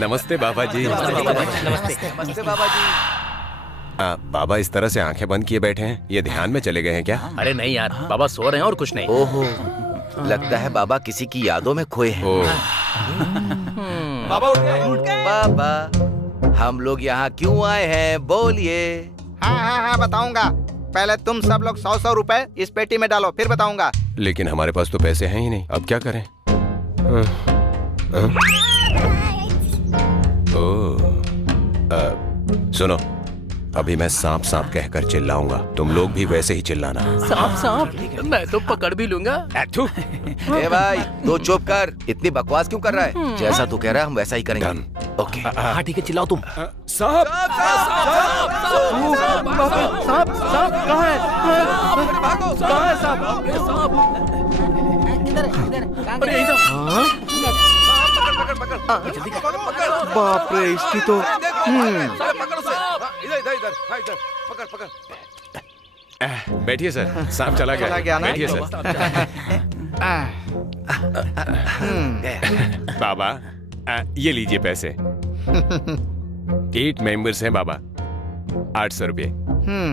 नमस्ते बाबा जी। नमस्ते बाबा जी। बाबा इस तरह से आंखें बंद किए बैठे हैं, ये ध्यान में चले गए हैं क्या? अरे नहीं यार, बाबा सो रहे हैं और कुछ नहीं। ओहो, लगता है बाबा किसी की यादों में खोए हैं। बाबा उठ गए। बाबा, हम लोग यहाँ क्यों आए हैं, बोलिए। हाँ, बताऊंगा। पहले तुम सब लोग 100 रुपए इस पेटी में डालो, फिर बताऊंगा। लेकिन हमारे पास तो पैसे हैं ही नहीं, अब क्या करें? सुनो, अभी मैं सांप सांप कहकर चिल्लाऊंगा, तुम लोग भी वैसे ही चिल्लाना। सांप सांप? मैं तो पकड़ भी लूंगा। ए भाई, तू चुप कर, इतनी बकवास क्यों कर रहा है? जैसा तू कह रहा है हम वैसा ही करेंगे। ओके। हाँ ठीक है, चिल्लाओ तुम। सांप! सांप कहाँ है? कहाँ है सांप? बाप रे, इसकी तो बैठिए सर, सांप चला गया ना? बैठिए सर। बाबा, ये लीजिए पैसे। 8 मेंबर्स हैं बाबा, 800 रुपये।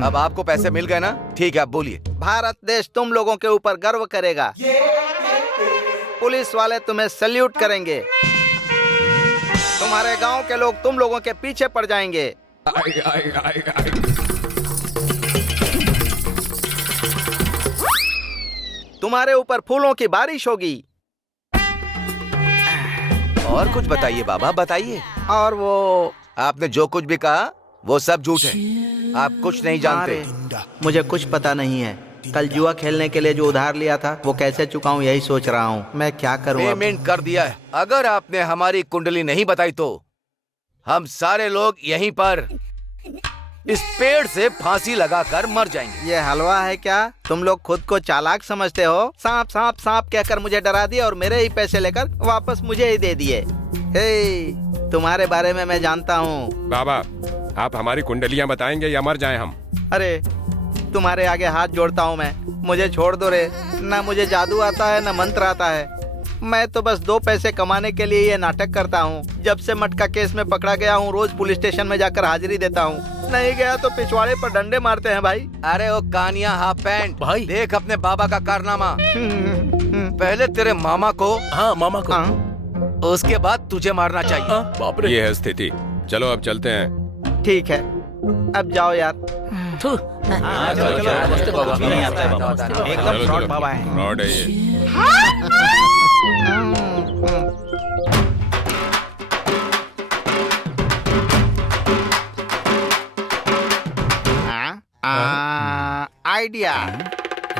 अब आपको पैसे मिल गए ना? ठीक है, आप बोलिए। भारत देश तुम लोगों के ऊपर गर्व करेगा। पुलिस वाले तुम्हें सल्यूट करेंगे। तुम्हारे गांव के लोग तुम लोगों के पीछे पड़ जाएंगे। तुम्हारे ऊपर फूलों की बारिश होगी। और कुछ बताइए बाबा, बताइए। और वो आपने जो कुछ भी कहा वो सब झूठ है, आप कुछ नहीं जानते। मुझे कुछ पता नहीं है। कल जुआ खेलने के लिए जो उधार लिया था वो कैसे चुकाऊं, यही सोच रहा हूँ। मैं क्या करूँ? पेमेंट कर दिया है। अगर आपने हमारी कुंडली नहीं बताई तो हम सारे लोग यहीं पर इस पेड़ से फांसी लगाकर मर जाएंगे। ये हलवा है क्या? तुम लोग खुद को चालाक समझते हो। सांप सांप सांप कहकर मुझे डरा दिया और मेरे ही पैसे लेकर वापस मुझे ही दे दिए। हे, तुम्हारे बारे में मैं जानता हूँ। बाबा, आप हमारी कुंडलियाँ बताएंगे या मर जाएं हम? अरे, तुम्हारे आगे हाथ जोड़ता हूँ मैं, मुझे छोड़ दो रे। ना मुझे जादू आता है ना मंत्र आता है। मैं तो बस 2 पैसे कमाने के लिए ये नाटक करता हूँ। जब से मटका केस में पकड़ा गया हूँ, रोज पुलिस स्टेशन में जाकर हाजिरी देता हूँ। नहीं गया तो पिछवाड़े पर डंडे मारते हैं भाई। अरे ओ कानिया हाफ पैंट भाई, देख अपने बाबा का कारनामा। पहले तेरे मामा को, हाँ मामा को, उसके बाद तुझे मारना चाहिए। बाप रे। ये है स्थिति। चलो अब चलते हैं। ठीक है, अब जाओ यार। एकदम फ्रॉड बाबा है। फ्रॉड है ये। आइडिया,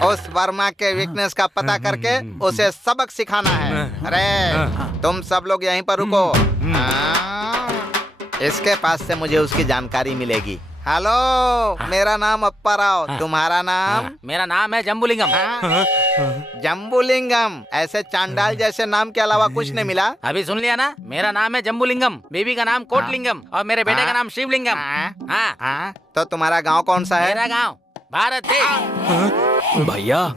उस वर्मा के वीकनेस का पता करके उसे सबक सिखाना है। अरे तुम सब लोग यहीं पर रुको। इसके पास से मुझे उसकी जानकारी मिलेगी। हेलो, मेरा नाम अप्पा राव, तुम्हारा नाम? मेरा नाम है जम्बूलिंगम। जम्बूलिंगम? ऐसे चांडाल जैसे नाम के अलावा कुछ नहीं मिला? अभी सुन लिया ना, मेरा नाम है जम्बूलिंगम, बीबी का नाम कोटलिंगम और मेरे बेटे का नाम शिवलिंगम। हाँ, तो तुम्हारा गांव कौन सा है? मेरा गांव भारत देश। भैया,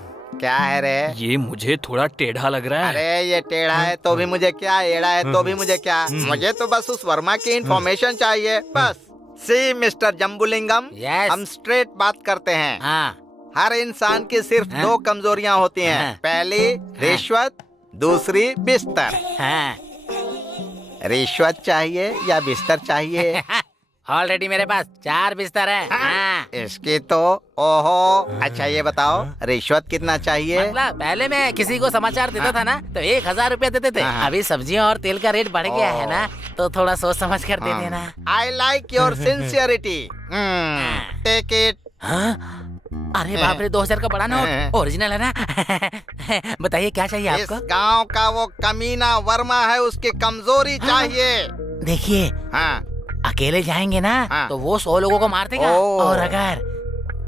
क्या है रे? ये मुझे थोड़ा टेढ़ा लग रहा है। अरे ये टेढ़ा है तो भी मुझे क्या, एड़ा है तो भी मुझे क्या, मुझे तो बस उस वर्मा की इंफॉर्मेशन चाहिए, बस। सी मिस्टर जम्बूलिंगम, हम स्ट्रेट बात करते हैं। हर इंसान की सिर्फ 2 कमजोरियां होती हैं। पहली रिश्वत, दूसरी बिस्तर। रिश्वत चाहिए या बिस्तर चाहिए? ऑलरेडी मेरे पास 4 बिस्तर है। इसकी तो ओहो। अच्छा ये बताओ, रिश्वत कितना चाहिए? मतलब पहले मैं किसी को समाचार देता था ना तो 1000 रुपया देते थे। अभी सब्जियों और तेल का रेट बढ़ गया है ना, तो थोड़ा सोच समझ कर दे देना। I like your sincerity. Take it. अरे बाप रे, 2000 का बड़ा नोट, ओरिजिनल है ना? बताइए क्या चाहिए आपको? इस गांव का वो कमीना वर्मा है, उसकी कमजोरी चाहिए। देखिए, अकेले जाएंगे ना तो वो 100 लोगों को मार देगा, और अगर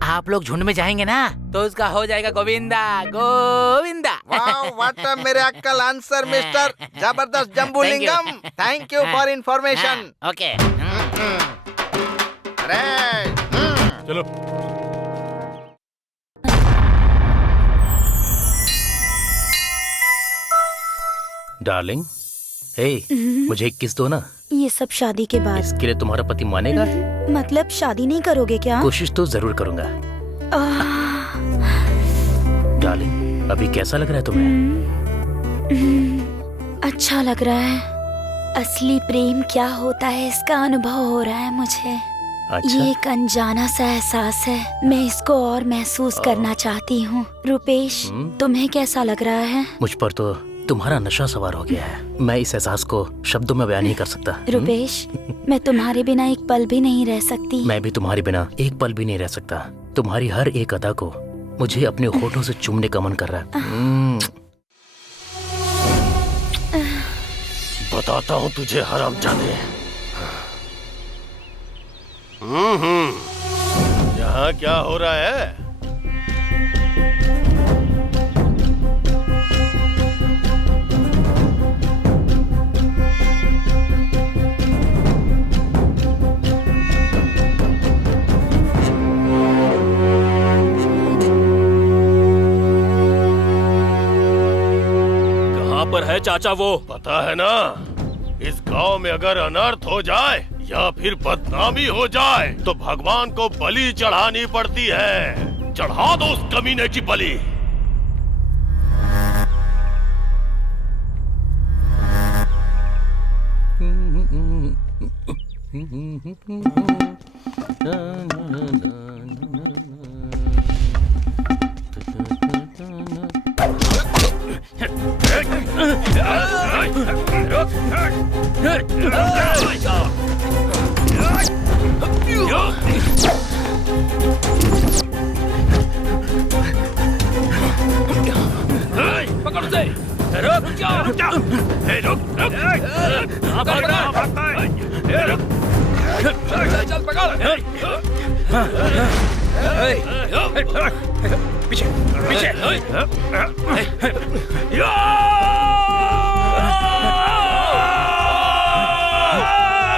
आप लोग झुंड में जाएंगे ना तो उसका हो जाएगा गोविंदा गोविंदा। वाह, what a miracle answer mister जबरदस्त Jambulingam. Thank you for information. Okay अरे चलो। डार्लिंग, हे, मुझे एक किस दो ना। ये सब शादी के बाद। इसके लिए तुम्हारा पति मानेगा? मतलब शादी नहीं करोगे क्या? कोशिश तो जरूर करूंगा। डार्लिंग, अभी कैसा लग रहा है तुम्हें? अच्छा लग रहा है। असली प्रेम क्या होता है इसका अनुभव हो रहा है मुझे। अच्छा? ये एक अनजाना सा एहसास है, मैं इसको और महसूस करना चाहती हूँ। रुपेश, तुम्हें कैसा लग रहा है? मुझ पर तो तुम्हारा नशा सवार हो गया है। मैं इस एहसास को शब्दों में बयान नहीं कर सकता। रुपेश, मैं तुम्हारे बिना एक पल भी नहीं रह सकती। मैं भी तुम्हारे बिना एक पल भी नहीं रह सकता। तुम्हारी हर एक अदा को मुझे अपने होठों से चूमने का मन कर रहा है। बताता हूँ तुझे हरामजादे। यहाँ क्या हो रहा है? पर है चाचा वो? पता है ना, इस गांव में अगर अनर्थ हो जाए या फिर बदनामी हो जाए तो भगवान को बलि चढ़ानी पड़ती है। चढ़ा दो उस कमीने की बलि। पकड़ उसे। रुक जा। चल पकड़। पीछे पीछे।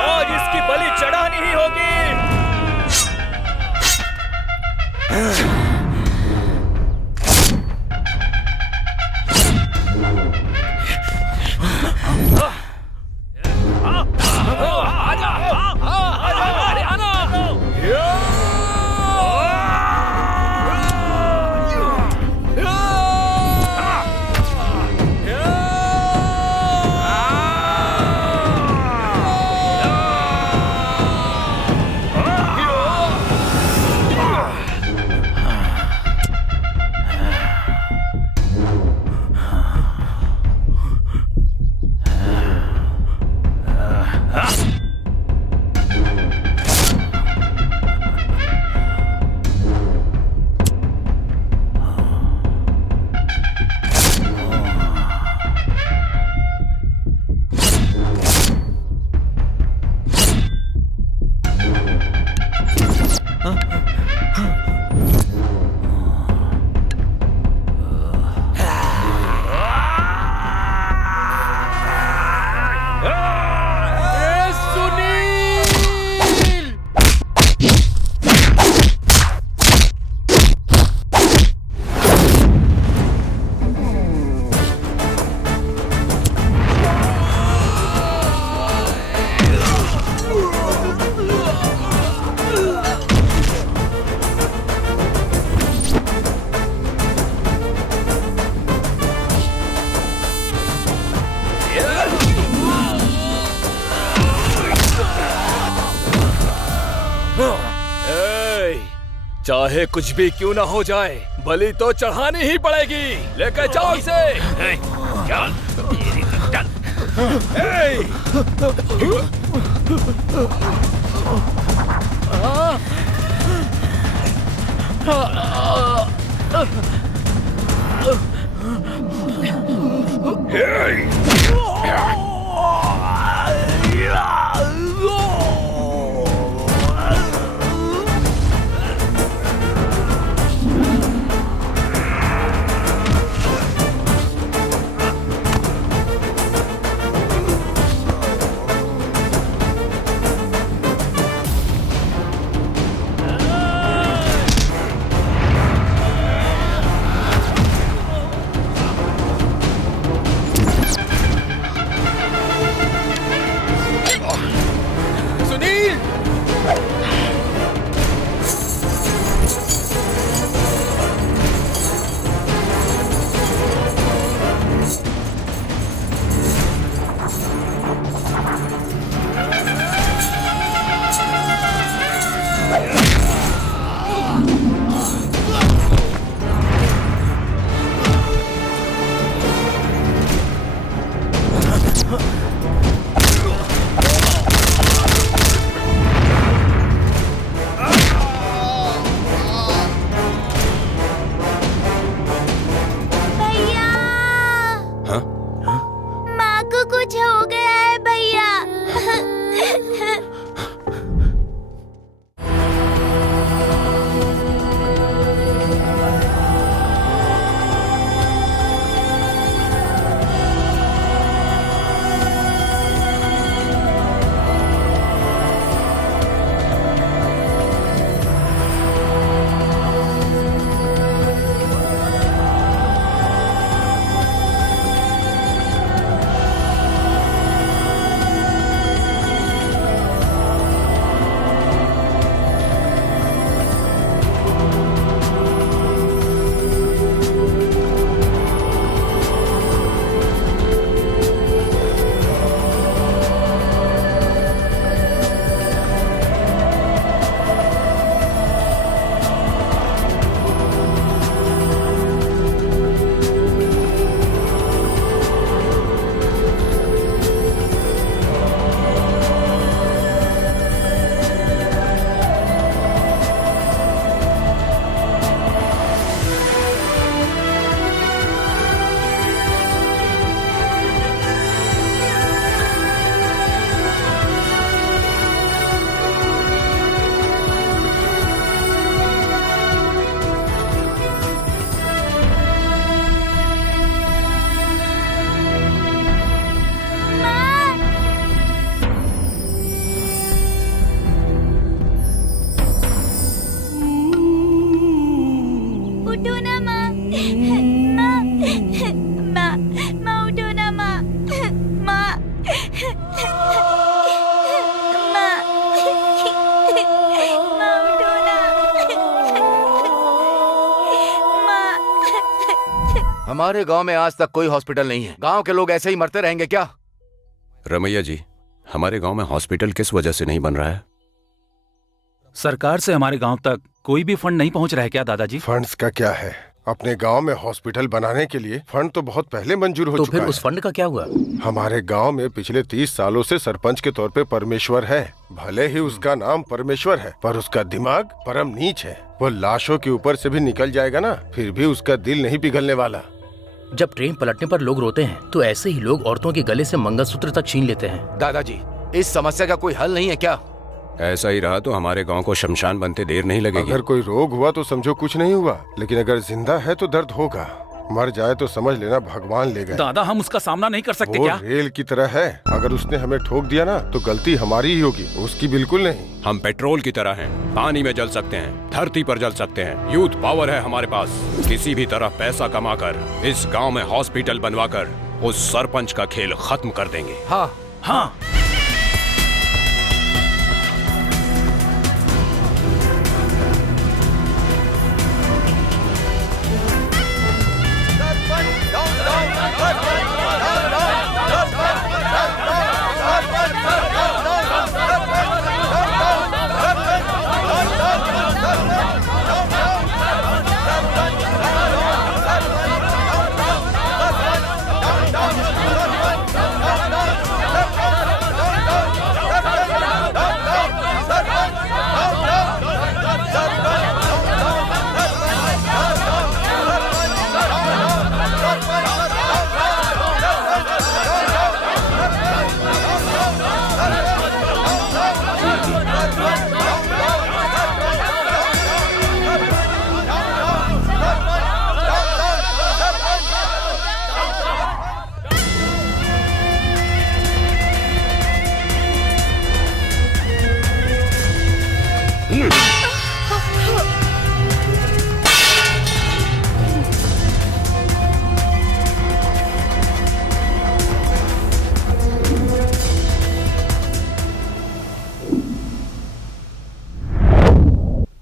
आज इसकी बलि चढ़ानी ही होगी। चाहे कुछ भी क्यों ना हो जाए, बलि तो चढ़ानी ही पड़ेगी। लेकर जाओ इसे। हमारे गांव में आज तक कोई हॉस्पिटल नहीं है। गांव के लोग ऐसे ही मरते रहेंगे क्या? रमैया जी, हमारे गांव में हॉस्पिटल किस वजह से नहीं बन रहा है? सरकार से हमारे गांव तक कोई भी फंड नहीं पहुंच रहा है क्या दादाजी? फंड्स का क्या है? अपने गांव में हॉस्पिटल बनाने के लिए फंड तो बहुत पहले मंजूर हो तो चुका फिर है। उस फंड का क्या हुआ? हमारे गांव में पिछले 30 सालों से सरपंच के तौर पे परमेश्वर है। भले ही उसका नाम परमेश्वर है, पर उसका दिमाग परम नीच है। वो लाशों के ऊपर से भी निकल जाएगा ना, फिर भी उसका दिल नहीं पिघलने वाला। जब ट्रेन पलटने पर लोग रोते हैं तो ऐसे ही लोग औरतों के गले से मंगलसूत्र तक छीन लेते हैं। दादाजी, इस समस्या का कोई हल नहीं है क्या? ऐसा ही रहा तो हमारे गांव को शमशान बनते देर नहीं लगेगी। अगर कोई रोग हुआ तो समझो कुछ नहीं हुआ, लेकिन अगर जिंदा है तो दर्द होगा। मर जाए तो समझ लेना भगवान ले गए। दादा, हम उसका सामना नहीं कर सकते वो क्या? रेल की तरह है, अगर उसने हमें ठोक दिया ना तो गलती हमारी ही होगी, उसकी बिल्कुल नहीं। हम पेट्रोल की तरह हैं, पानी में जल सकते हैं, धरती पर जल सकते हैं। यूथ पावर है हमारे पास। किसी भी तरह पैसा कमाकर इस गांव में हॉस्पिटल बनवाकर उस सरपंच का खेल खत्म कर देंगे। हाँ हाँ,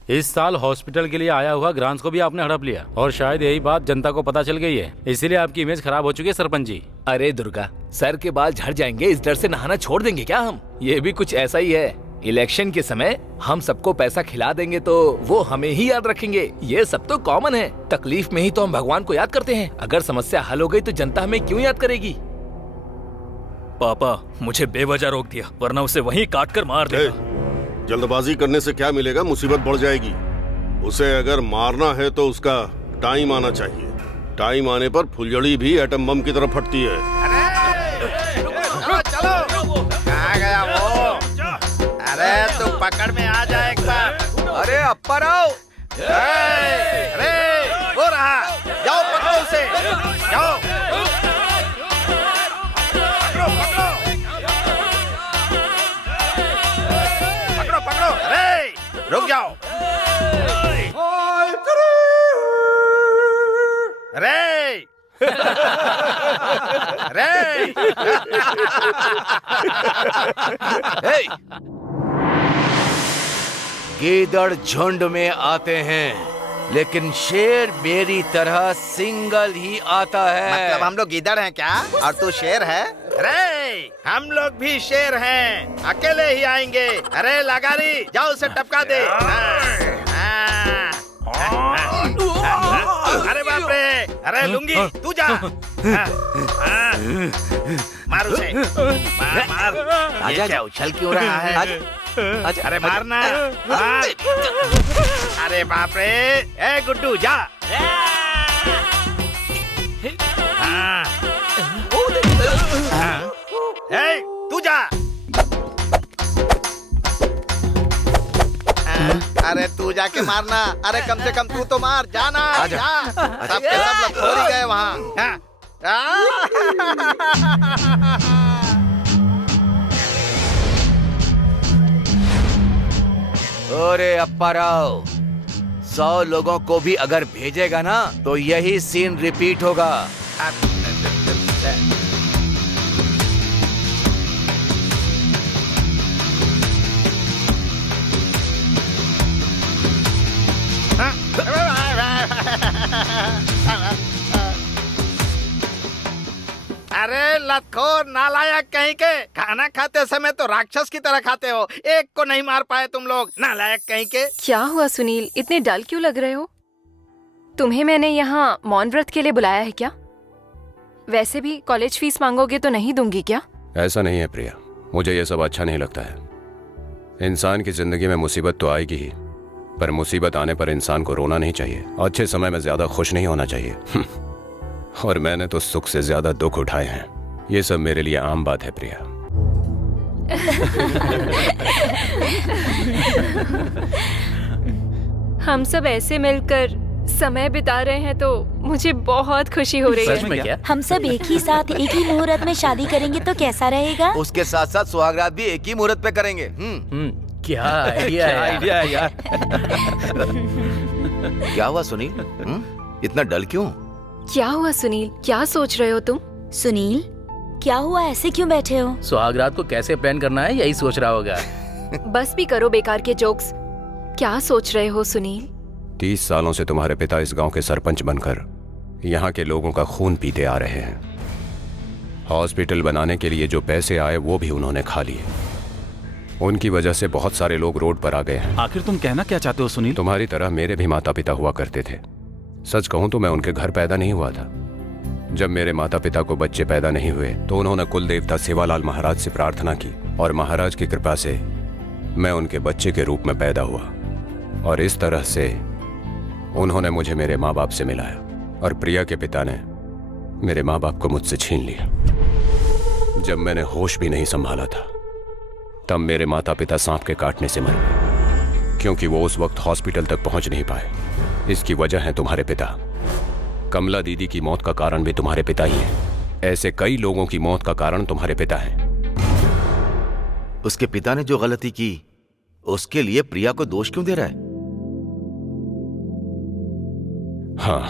इस साल हॉस्पिटल के लिए आया हुआ ग्रांट्स को भी आपने हड़प लिया और शायद यही बात जनता को पता चल गई है, इसीलिए आपकी इमेज खराब हो चुकी है सरपंच जी। अरे दुर्गा, सर के बाल झड़ जाएंगे इस डर से नहाना छोड़ देंगे क्या हम? ये भी कुछ ऐसा ही है। इलेक्शन के समय हम सबको पैसा खिला देंगे तो वो हमें ही याद रखेंगे। ये सब तो कॉमन है। तकलीफ में ही तो हम भगवान को याद करते हैं। अगर समस्या हल हो गई तो जनता हमें क्यों याद करेगी? पापा, मुझे बेवजह रोक दिया, वरना उसे वहीं काट कर मार देगा। जल्दबाजी करने से क्या मिलेगा? मुसीबत बढ़ जाएगी। उसे अगर मारना है तो उसका टाइम आना चाहिए। टाइम आने पर फुलझड़ी भी एटम बम की तरह फटती है। चलो, कहाँ गया वो? अरे तू पकड़ में आ जा एक बार। अरे अप्पा राव, अरे वो रहा, जाओ पकड़ो उसे, जाओ। पकड़ो, अरे रुक जाओ। अरे अरे गीदड़ झुंड में आते हैं, लेकिन शेर मेरी तरह सिंगल ही आता है। मतलब हम लोग गीदड़ हैं क्या? और तू शेर है? अरे हम लोग भी शेर हैं, अकेले ही आएंगे। अरे लगारी, जाओ उसे टपका दे। अरे बाप रे, अरे लुंगी तू जा। मार उसे, मार मार। ये क्या उछल क्यों रहा है? अरे मारना, मार। अरे बाप रे, ए गुड्डू जा। ए तू जा। अरे तू जाके मारना। अरे कम से कम तू तो मार, जाना जा। सबके सब लोग छोड़ गए वहाँ। अरे अप्पा राव, 100 लोगों को भी अगर भेजेगा ना तो यही सीन रिपीट होगा। गलतखोर नालायक कहीं के। खाना खाते समय तो राक्षस की तरह खाते हो, एक को नहीं मार पाए तुम लोग, नालायक कहीं के। क्या हुआ सुनील, इतने डल क्यों लग रहे हो? तुम्हें मैंने यहाँ मौन व्रत के लिए बुलाया है क्या? वैसे भी कॉलेज फीस मांगोगे तो नहीं दूंगी क्या? ऐसा नहीं है प्रिया, मुझे ये सब अच्छा नहीं लगता है। इंसान की जिंदगी में मुसीबत तो आएगी ही, पर मुसीबत आने पर इंसान को रोना नहीं चाहिए। अच्छे समय में ज्यादा खुश नहीं होना चाहिए। और मैंने तो सुख से ज्यादा दुख उठाए हैं। ये सब मेरे लिए आम बात है प्रिया। हम सब ऐसे मिलकर समय बिता रहे हैं तो मुझे बहुत खुशी हो रही है। हम सब एक ही साथ एक ही मुहूर्त में शादी करेंगे तो कैसा रहेगा? उसके साथ साथ सुहागरात भी एक ही मुहूर्त पे करेंगे। क्या आइडिया है यार। क्या हुआ सुनील, इतना डल क्यों? क्या हुआ सुनील, क्या सोच रहे हो तुम? सुनील क्या हुआ, ऐसे क्यों बैठे हो? सुहागरात को कैसे प्लान करना है यही सोच रहा होगा। बस भी करो बेकार के जोक्स। क्या सोच रहे हो सुनील? 30 सालों से तुम्हारे पिता इस गांव के सरपंच बनकर यहाँ के लोगों का खून पीते आ रहे हैं। हॉस्पिटल बनाने के लिए जो पैसे आए वो भी उन्होंने खा लिए। उनकी वजह से बहुत सारे लोग रोड पर आ गए हैं। आखिर तुम कहना क्या चाहते हो सुनील? तुम्हारी तरह मेरे भी माता पिता हुआ करते थे। सच कहूं तो मैं उनके घर पैदा नहीं हुआ था। जब मेरे माता पिता को बच्चे पैदा नहीं हुए तो उन्होंने कुल देवता सेवालाल महाराज से प्रार्थना की और महाराज की कृपा से मैं उनके बच्चे के रूप में पैदा हुआ। और इस तरह से उन्होंने मुझे मेरे माँ बाप से मिलाया और प्रिया के पिता ने मेरे माँ बाप को मुझसे छीन लिया। जब मैंने होश भी नहीं संभाला था तब मेरे माता पिता सांप के काटने से मर गए, क्योंकि वो उस वक्त हॉस्पिटल तक पहुंच नहीं पाए। इसकी वजह है तुम्हारे पिता। कमला दीदी की मौत का कारण भी तुम्हारे पिता ही है। ऐसे कई लोगों की मौत का कारण तुम्हारे पिता है। उसके पिता ने जो गलती की उसके लिए प्रिया को दोष क्यों दे रहा है? हाँ,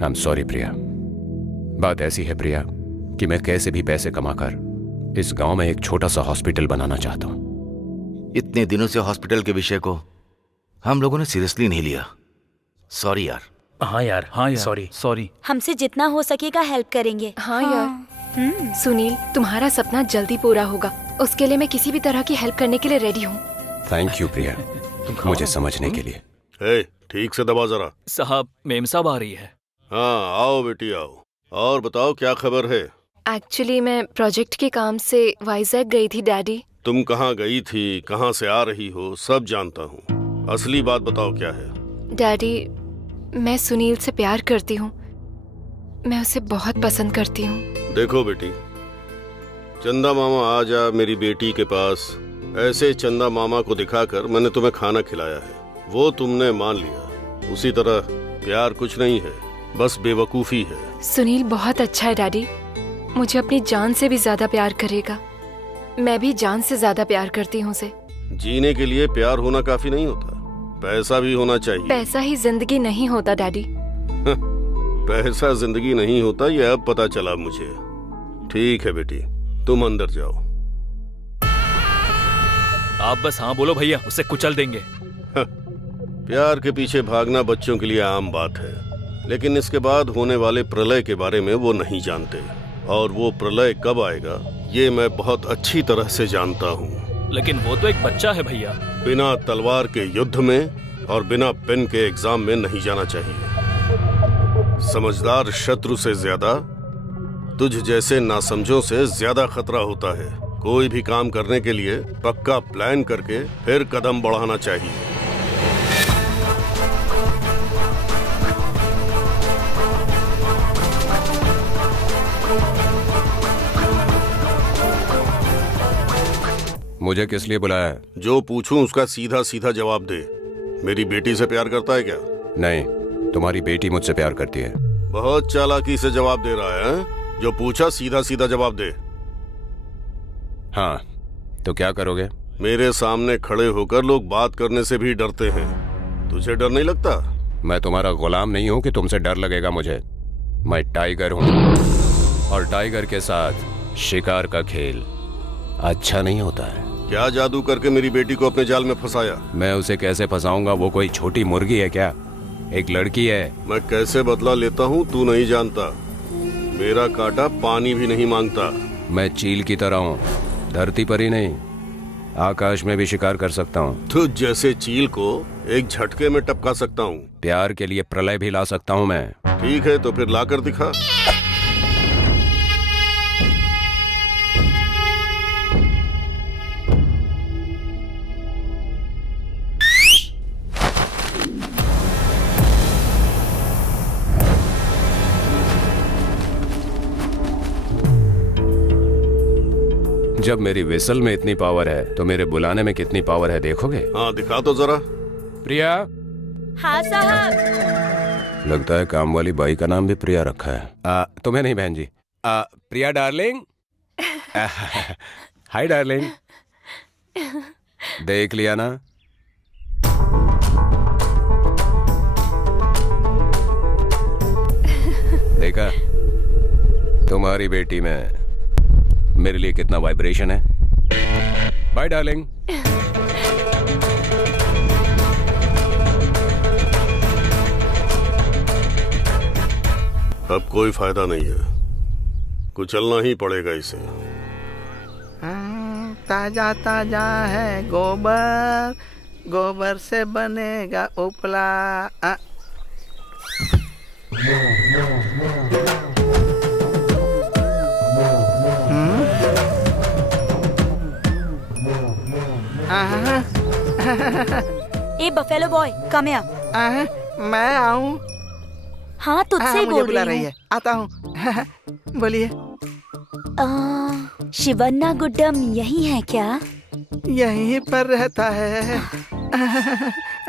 आई एम सॉरी प्रिया। बात ऐसी है प्रिया कि मैं कैसे भी पैसे कमाकर इस गांव में एक छोटा सा हॉस्पिटल बनाना चाहता हूं। इतने दिनों से हॉस्पिटल के विषय को हम लोगों ने सीरियसली नहीं लिया। सॉरी यार। हाँ यार सॉरी। हमसे जितना हो सकेगा हेल्प करेंगे। हाँ यार। सुनील तुम्हारा सपना जल्दी पूरा होगा, उसके लिए मैं किसी भी तरह की हेल्प करने के लिए रेडी हूँ। थैंक यू प्रिया, मुझे समझने के लिए। ठीक से दबा जरा। साहब मेम साहब आ रही है। हाँ आओ बेटी आओ, और बताओ क्या खबर है? एक्चुअली मैं प्रोजेक्ट के काम से वाइजैक गई थी डैडी। तुम कहाँ गई थी, कहाँ से आ रही हो, सब जानता हूँ। असली बात बताओ क्या है? डैडी मैं सुनील से प्यार करती हूँ, मैं उसे बहुत पसंद करती हूँ। देखो बेटी, चंदा मामा आ जा मेरी बेटी के पास। ऐसे चंदा मामा को दिखाकर मैंने तुम्हें खाना खिलाया है, वो तुमने मान लिया। उसी तरह प्यार कुछ नहीं है, बस बेवकूफी है। सुनील बहुत अच्छा है डैडी, मुझे अपनी जान से भी ज्यादा प्यार करेगा। मैं भी जान से ज्यादा प्यार करती हूँ उसे। जीने के लिए प्यार होना काफी नहीं होता, पैसा भी होना चाहिए। पैसा ही जिंदगी नहीं होता डैडी। पैसा जिंदगी नहीं होता ये अब पता चला मुझे। ठीक है बेटी, तुम अंदर जाओ। आप बस हाँ बोलो भैया, उसे कुचल देंगे। प्यार के पीछे भागना बच्चों के लिए आम बात है, लेकिन इसके बाद होने वाले प्रलय के बारे में वो नहीं जानते, और वो प्रलय कब आएगा ये मैं बहुत अच्छी तरह से जानता हूँ। लेकिन वो तो एक बच्चा है भैया। बिना तलवार के युद्ध में और बिना पेन के एग्जाम में नहीं जाना चाहिए। समझदार शत्रु से ज्यादा तुझ जैसे नासमझों से ज्यादा खतरा होता है। कोई भी काम करने के लिए पक्का प्लान करके फिर कदम बढ़ाना चाहिए। मुझे किस लिए बुलाया है? जो पूछूं उसका सीधा सीधा जवाब दे। मेरी बेटी से प्यार करता है क्या? नहीं, तुम्हारी बेटी मुझसे प्यार करती है। बहुत चालाकी से जवाब दे रहा है। जो पूछा सीधा सीधा जवाब दे। हाँ, तो क्या करोगे? मेरे सामने खड़े होकर लोग बात करने से भी डरते हैं, तुझे डर नहीं लगता? मैं तुम्हारा गुलाम नहीं हूँ कि तुमसे डर लगेगा मुझे। मैं टाइगर हूँ, और टाइगर के साथ शिकार का खेल अच्छा नहीं होता है। क्या जादू करके मेरी बेटी को अपने जाल में फंसाया? मैं उसे कैसे फंसाऊंगा? वो कोई छोटी मुर्गी है क्या? एक लड़की है। मैं कैसे बदला लेता हूँ तू नहीं जानता। मेरा कांटा पानी भी नहीं मांगता। मैं चील की तरह हूँ, धरती पर ही नहीं आकाश में भी शिकार कर सकता हूँ। तुझ जैसे चील को एक झटके में टपका सकता हूँ। प्यार के लिए प्रलय भी ला सकता हूँ मैं। ठीक है तो फिर लाकर दिखा। जब मेरी विसल में इतनी पावर है तो मेरे बुलाने में कितनी पावर है देखोगे? हाँ दिखा तो जरा। प्रिया। हाँ साहब। लगता है काम वाली बाई का नाम भी प्रिया रखा है। तुम्हें नहीं बहन जी। प्रिया डार्लिंग। Hi darling. देख लिया ना? देखा तुम्हारी बेटी में मेरे लिए कितना वाइब्रेशन है। Bye darling. अब कोई फायदा नहीं है, कुचलना ही पड़ेगा इसे। ताजा ताजा है गोबर, गोबर से बनेगा उपला। ए बफेलो बॉय कम हियर। मैं आऊं? हाँ तुझसे ही बोल बुला रही है। आता हूँ। बोलिए। शिवन्ना गुड्डम यही है क्या? यहीं पर रहता है।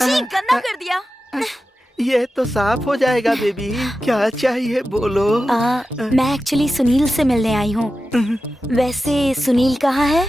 जी गंदा कर दिया। ये तो साफ हो जाएगा बेबी। क्या चाहिए बोलो। मैं एक्चुअली सुनील से मिलने आई हूँ। वैसे सुनील कहाँ है?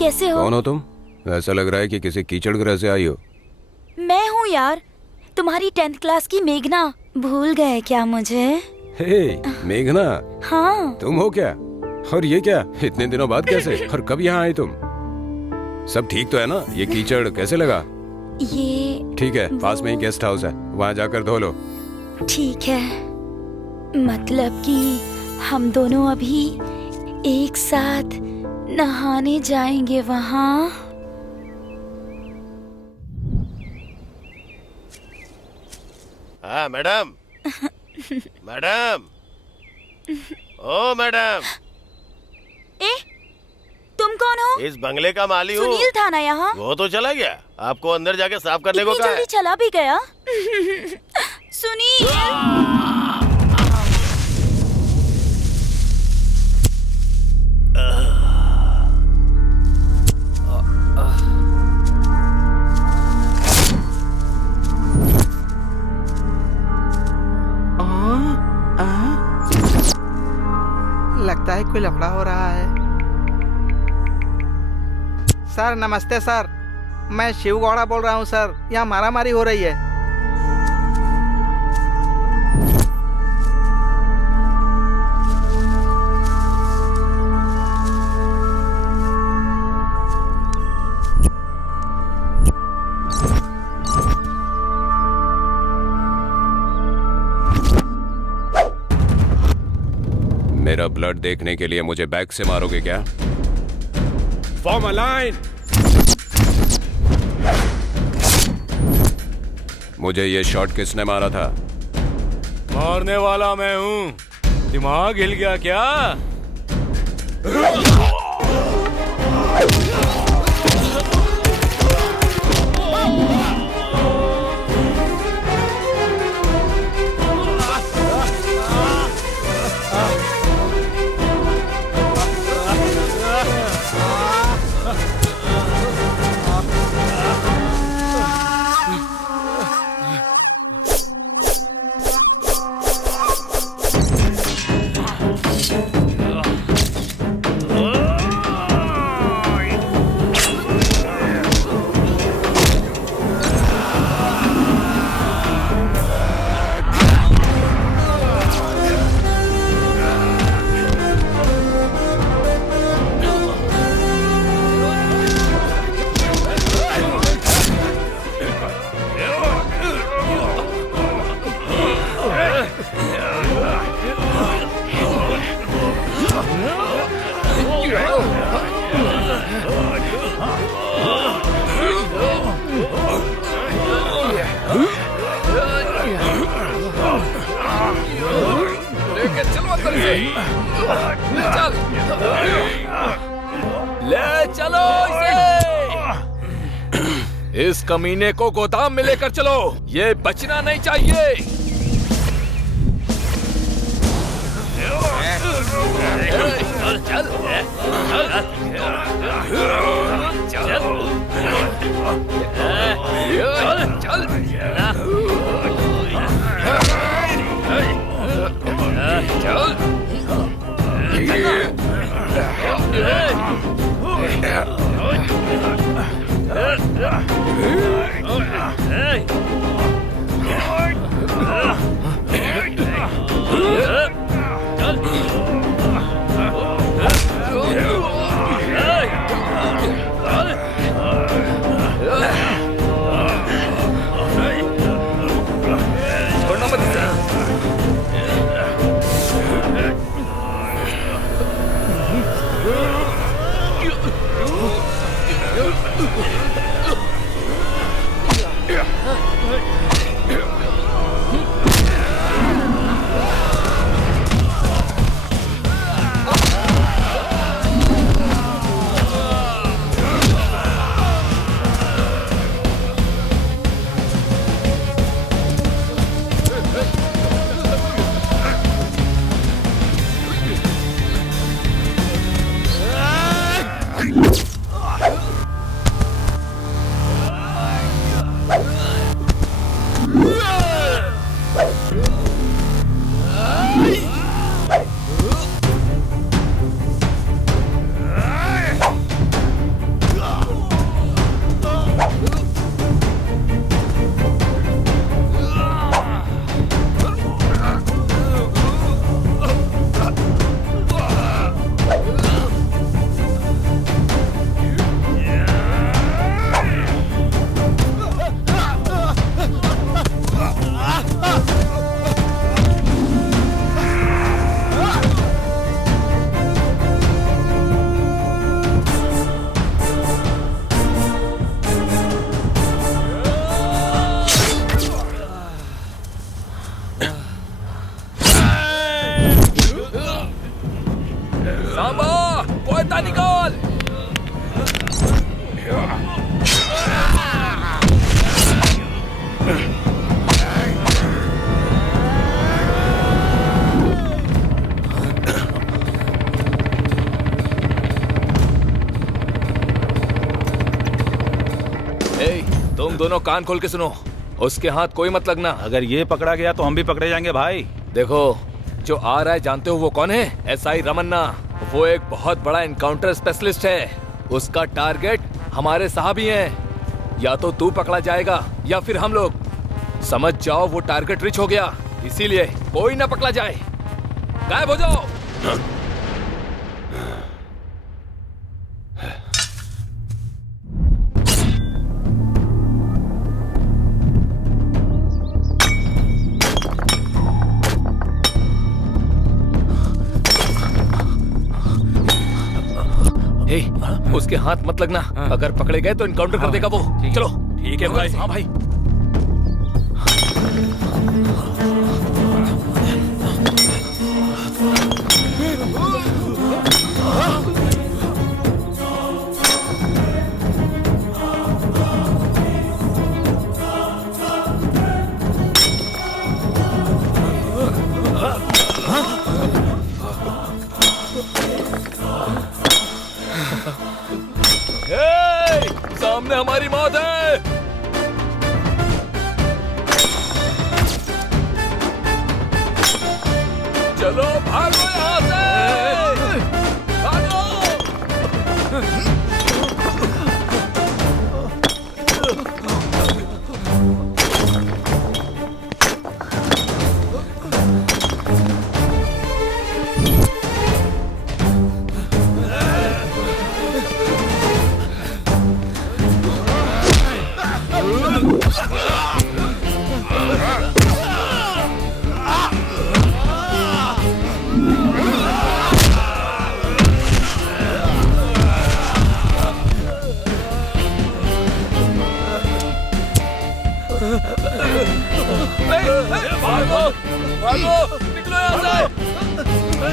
कैसे हो? कौन हो तुम? ऐसा लग रहा है कि किसी कीचड़ ग्रह से आई हो। मैं हूँ यार, तुम्हारी 10th क्लास की मेघना। भूल गए क्या मुझे? हे मेघना। हाँ तुम हो क्या? और ये क्या इतने दिनों बाद कैसे और कब यहाँ आई तुम? सब ठीक तो है ना? ये कीचड़ कैसे लगा? ये ठीक है, पास में ही गेस्ट हाउस है, वहाँ जाकर धो लो। ठीक है, मतलब कि हम दोनों अभी एक साथ नहाने जाएंगे वहाँ। हाँ मैडम। मैडम। ओ मैडम। ए, तुम कौन हो? इस बंगले का माली हूँ। सुनील था ना यहाँ? वो तो चला गया, आपको अंदर जाके साफ करने को कहा है। जल्दी चला भी गया। सुनील। लगता है कोई लफड़ा हो रहा है। सर नमस्ते सर, मैं शिव गौड़ा बोल रहा हूँ सर। यहाँ मारामारी हो रही है। मेरा ब्लड देखने के लिए मुझे बैक से मारोगे क्या? Form a line. मुझे ये शॉट किसने मारा था? मारने वाला मैं हूँ। दिमाग हिल गया क्या? इसे। चल, ले चलो इसे। इस कमीने को गोदाम में लेकर चलो, ये बचना नहीं चाहिए। चल, तुम दोनों कान खोल के सुनो, उसके हाथ कोई मत लगना। अगर ये पकड़ा गया तो हम भी पकड़े जाएंगे भाई। देखो, जो आ रहा है जानते हो वो कौन है? एसआई रमन्ना। वो एक बहुत बड़ा एनकाउंटर स्पेशलिस्ट है। उसका टारगेट हमारे साहब ही हैं। या तो तू पकड़ा जाएगा या फिर हम लोग। समझ जाओ वो टारगेट रिच हो गया, इसीलिए कोई ना पकड़ा जाए। गायब हो जाओ। उसके हाथ मत लगना, अगर पकड़े गए तो इनकाउंटर कर देगा वो। चलो। ठीक है भाई। हाँ भाई। सामने हमारी मौत है। चलो भागो यहाँ से, भागो। भागो, भागो, निकलो यहाँ से।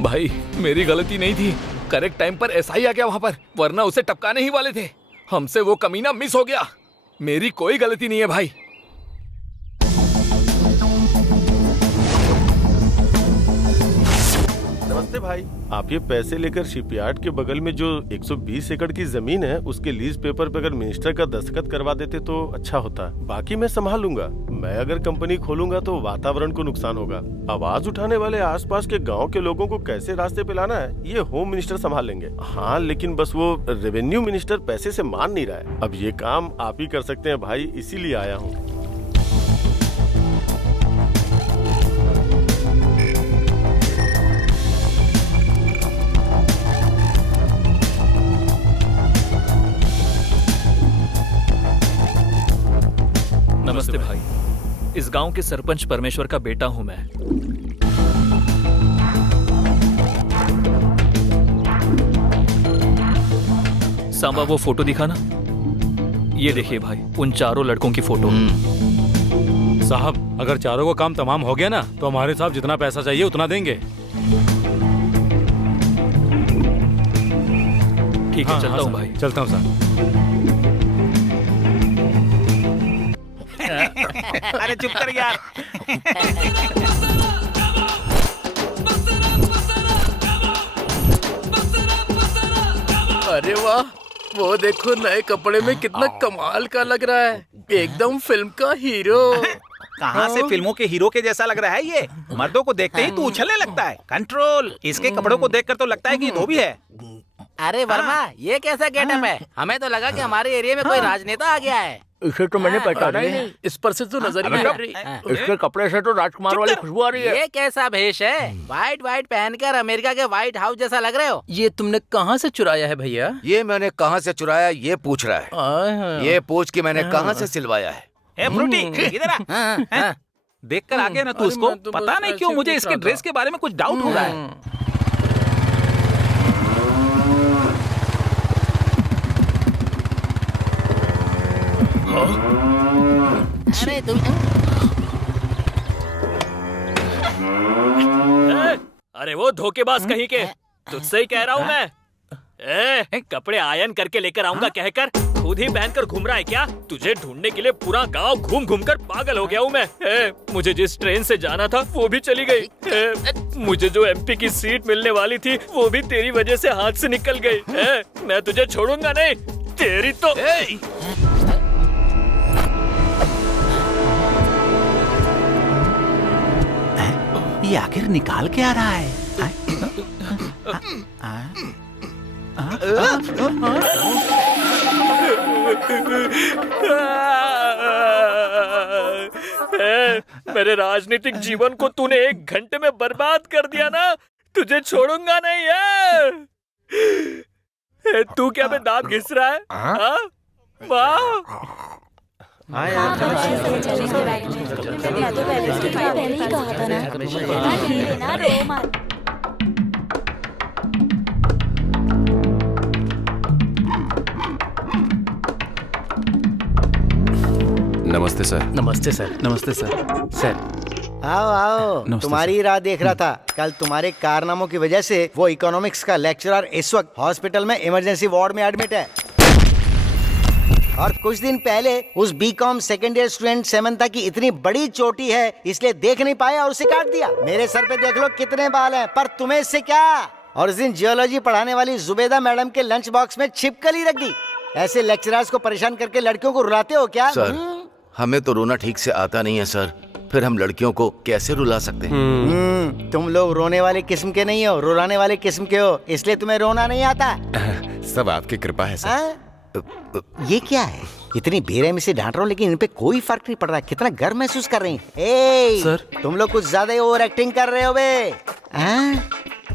भाई मेरी गलती नहीं थी, करेक्ट टाइम पर एसआई आ गया वहां पर, वरना उसे टपकाने ही वाले थे। हमसे वो कमीना मिस हो गया। मेरी कोई गलती नहीं है भाई। नमस्ते भाई, आप ये पैसे लेकर शिपयार्ड के बगल में जो 120 एकड़ की जमीन है उसके लीज पेपर पे अगर मिनिस्टर का दस्तखत करवा देते तो अच्छा होता। बाकी मैं संभाल लूंगा। मैं अगर कंपनी खोलूंगा तो वातावरण को नुकसान होगा। आवाज उठाने वाले आसपास के गांव के लोगों को कैसे रास्ते पे लाना है ये होम मिनिस्टर संभाल लेंगे। हाँ, लेकिन बस वो रेवेन्यू मिनिस्टर पैसे से मान नहीं रहा है। अब ये काम आप ही कर सकते हैं भाई, इसीलिए आया हूँ। नमस्ते भाई, इस गांव के सरपंच परमेश्वर का बेटा हूं मैं। सांबा वो फोटो दिखा ना, ये देखिए भाई, उन चारों लड़कों की फोटो। साहब अगर चारों को काम तमाम हो गया ना तो हमारे साहब जितना पैसा चाहिए उतना देंगे। ठीक है, चलता हूँ भाई। चलता हूँ साहब। अरे चुप कर यार। अरे वाह, वो देखो नए कपड़े में कितना कमाल का लग रहा है, एकदम फिल्म का हीरो। कहाँ से फिल्मों के हीरो के जैसा लग रहा है ये? मर्दों को देखते ही तू उछलने लगता है। कंट्रोल। इसके कपड़ों को देखकर तो लगता है कि धोबी है। अरे वर्मा, ये कैसा गेटअप है? हमें तो लगा कि हमारे एरिया में कोई राजनेता आ गया है। इसे तो मैंने पहचाना ही नहीं, इस पर से तो नजर ही नहीं आ रही। इसके कपड़े से तो राजकुमार वाली खुशबू आ रही है। ये कैसा भेष है? व्हाइट व्हाइट पहनकर अमेरिका के व्हाइट हाउस जैसा लग रहे हो। ये तुमने कहाँ से चुराया है भैया? ये मैंने कहाँ से चुराया ये पूछ रहा है। ये पूछ कि मैंने कहाँ से सिलवाया है। ए फ्रूटी, इधर आ। देख कर आ गया ना तू उसको? पता नहीं क्यों मुझे इसके ड्रेस के बारे में कुछ डाउट हो रहा है। अरे तुम अरे वो धोखेबाज कहीं के, तुझसे ही कह रहा हूँ मैं। कपड़े आयन करके लेकर आऊंगा कहकर खुद ही पहनकर घूम रहा है क्या? तुझे ढूंढने के लिए पूरा गांव घूम घूम कर पागल हो गया हूँ मैं। मुझे जिस ट्रेन से जाना था वो भी चली गई। मुझे जो एमपी की सीट मिलने वाली थी वो भी तेरी वजह से हाथ से निकल गई। मैं तुझे छोड़ूंगा नहीं, तेरी तो। ये आखिर निकाल के आ रहा है? मेरे राजनीतिक जीवन को तूने 1 घंटे में बर्बाद कर दिया ना, तुझे छोड़ूंगा नहीं है। तू क्या में दांत घिस रहा है? वाह, नमस्ते सर। नमस्ते सर। नमस्ते सर। सर आओ आओ, तुम्हारी राह देख रहा था। कल तुम्हारे कारनामों की वजह से वो इकोनॉमिक्स का लेक्चरर इस वक्त हॉस्पिटल में इमरजेंसी वार्ड में एडमिट है। और कुछ दिन पहले उस बीकॉम सेकेंड ईयर स्टूडेंट सेमंता की इतनी बड़ी चोटी है इसलिए देख नहीं पाया और उसे काट दिया। मेरे सर पे देख लो कितने बाल हैं, पर तुम्हें इससे क्या? और उस दिन जियोलॉजी पढ़ाने वाली जुबेदा मैडम के लंच बॉक्स में छिपकली रख दी। ऐसे लेक्चरर्स को परेशान करके लड़कियों को रुलाते हो क्या? सर, हमें तो रोना ठीक से आता नहीं है सर, फिर हम लड़कियों को कैसे रुला सकते हैं? तुम लोग रोने वाले किस्म के नहीं हो, रुलाने वाले किस्म के हो, इसलिए तुम्हें रोना नहीं आता। सब आपकी कृपा है सर। ये क्या है? इतनी बेरहमी से डांट रहा हूँ लेकिन इन पे कोई फर्क नहीं पड़ रहा। कितना गर्व महसूस कर रही हैं। सर, तुम लोग कुछ ज्यादा ही ओवर एक्टिंग कर रहे हो बे।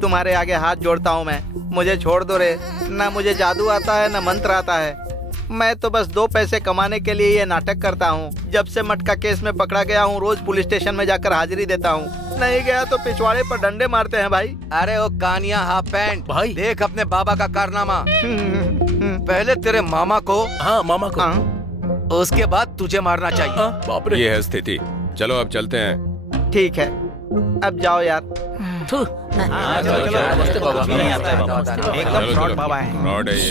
तुम्हारे आगे हाथ जोड़ता हूँ मैं, मुझे छोड़ दो रे। ना मुझे जादू आता है ना मंत्र आता है, मैं तो बस 2 पैसे कमाने के लिए ये नाटक करता हूँ। जब से मटका केस में पकड़ा गया हूँ रोज पुलिस स्टेशन में जाकर हाजिरी देता हूँ, नहीं गया तो पिछवाड़े पर डंडे मारते हैं भाई। अरे ओ कानिया हाफ पैंट भाई, देख अपने बाबा का कारनामा। पहले तेरे मामा को, हाँ मामा को, उसके बाद तुझे मारना चाहिए। ये है स्थिति। चलो अब चलते हैं। ठीक है, अब जाओ यार। एकदम फ्रॉड बाबा है। फ्रॉड है ये।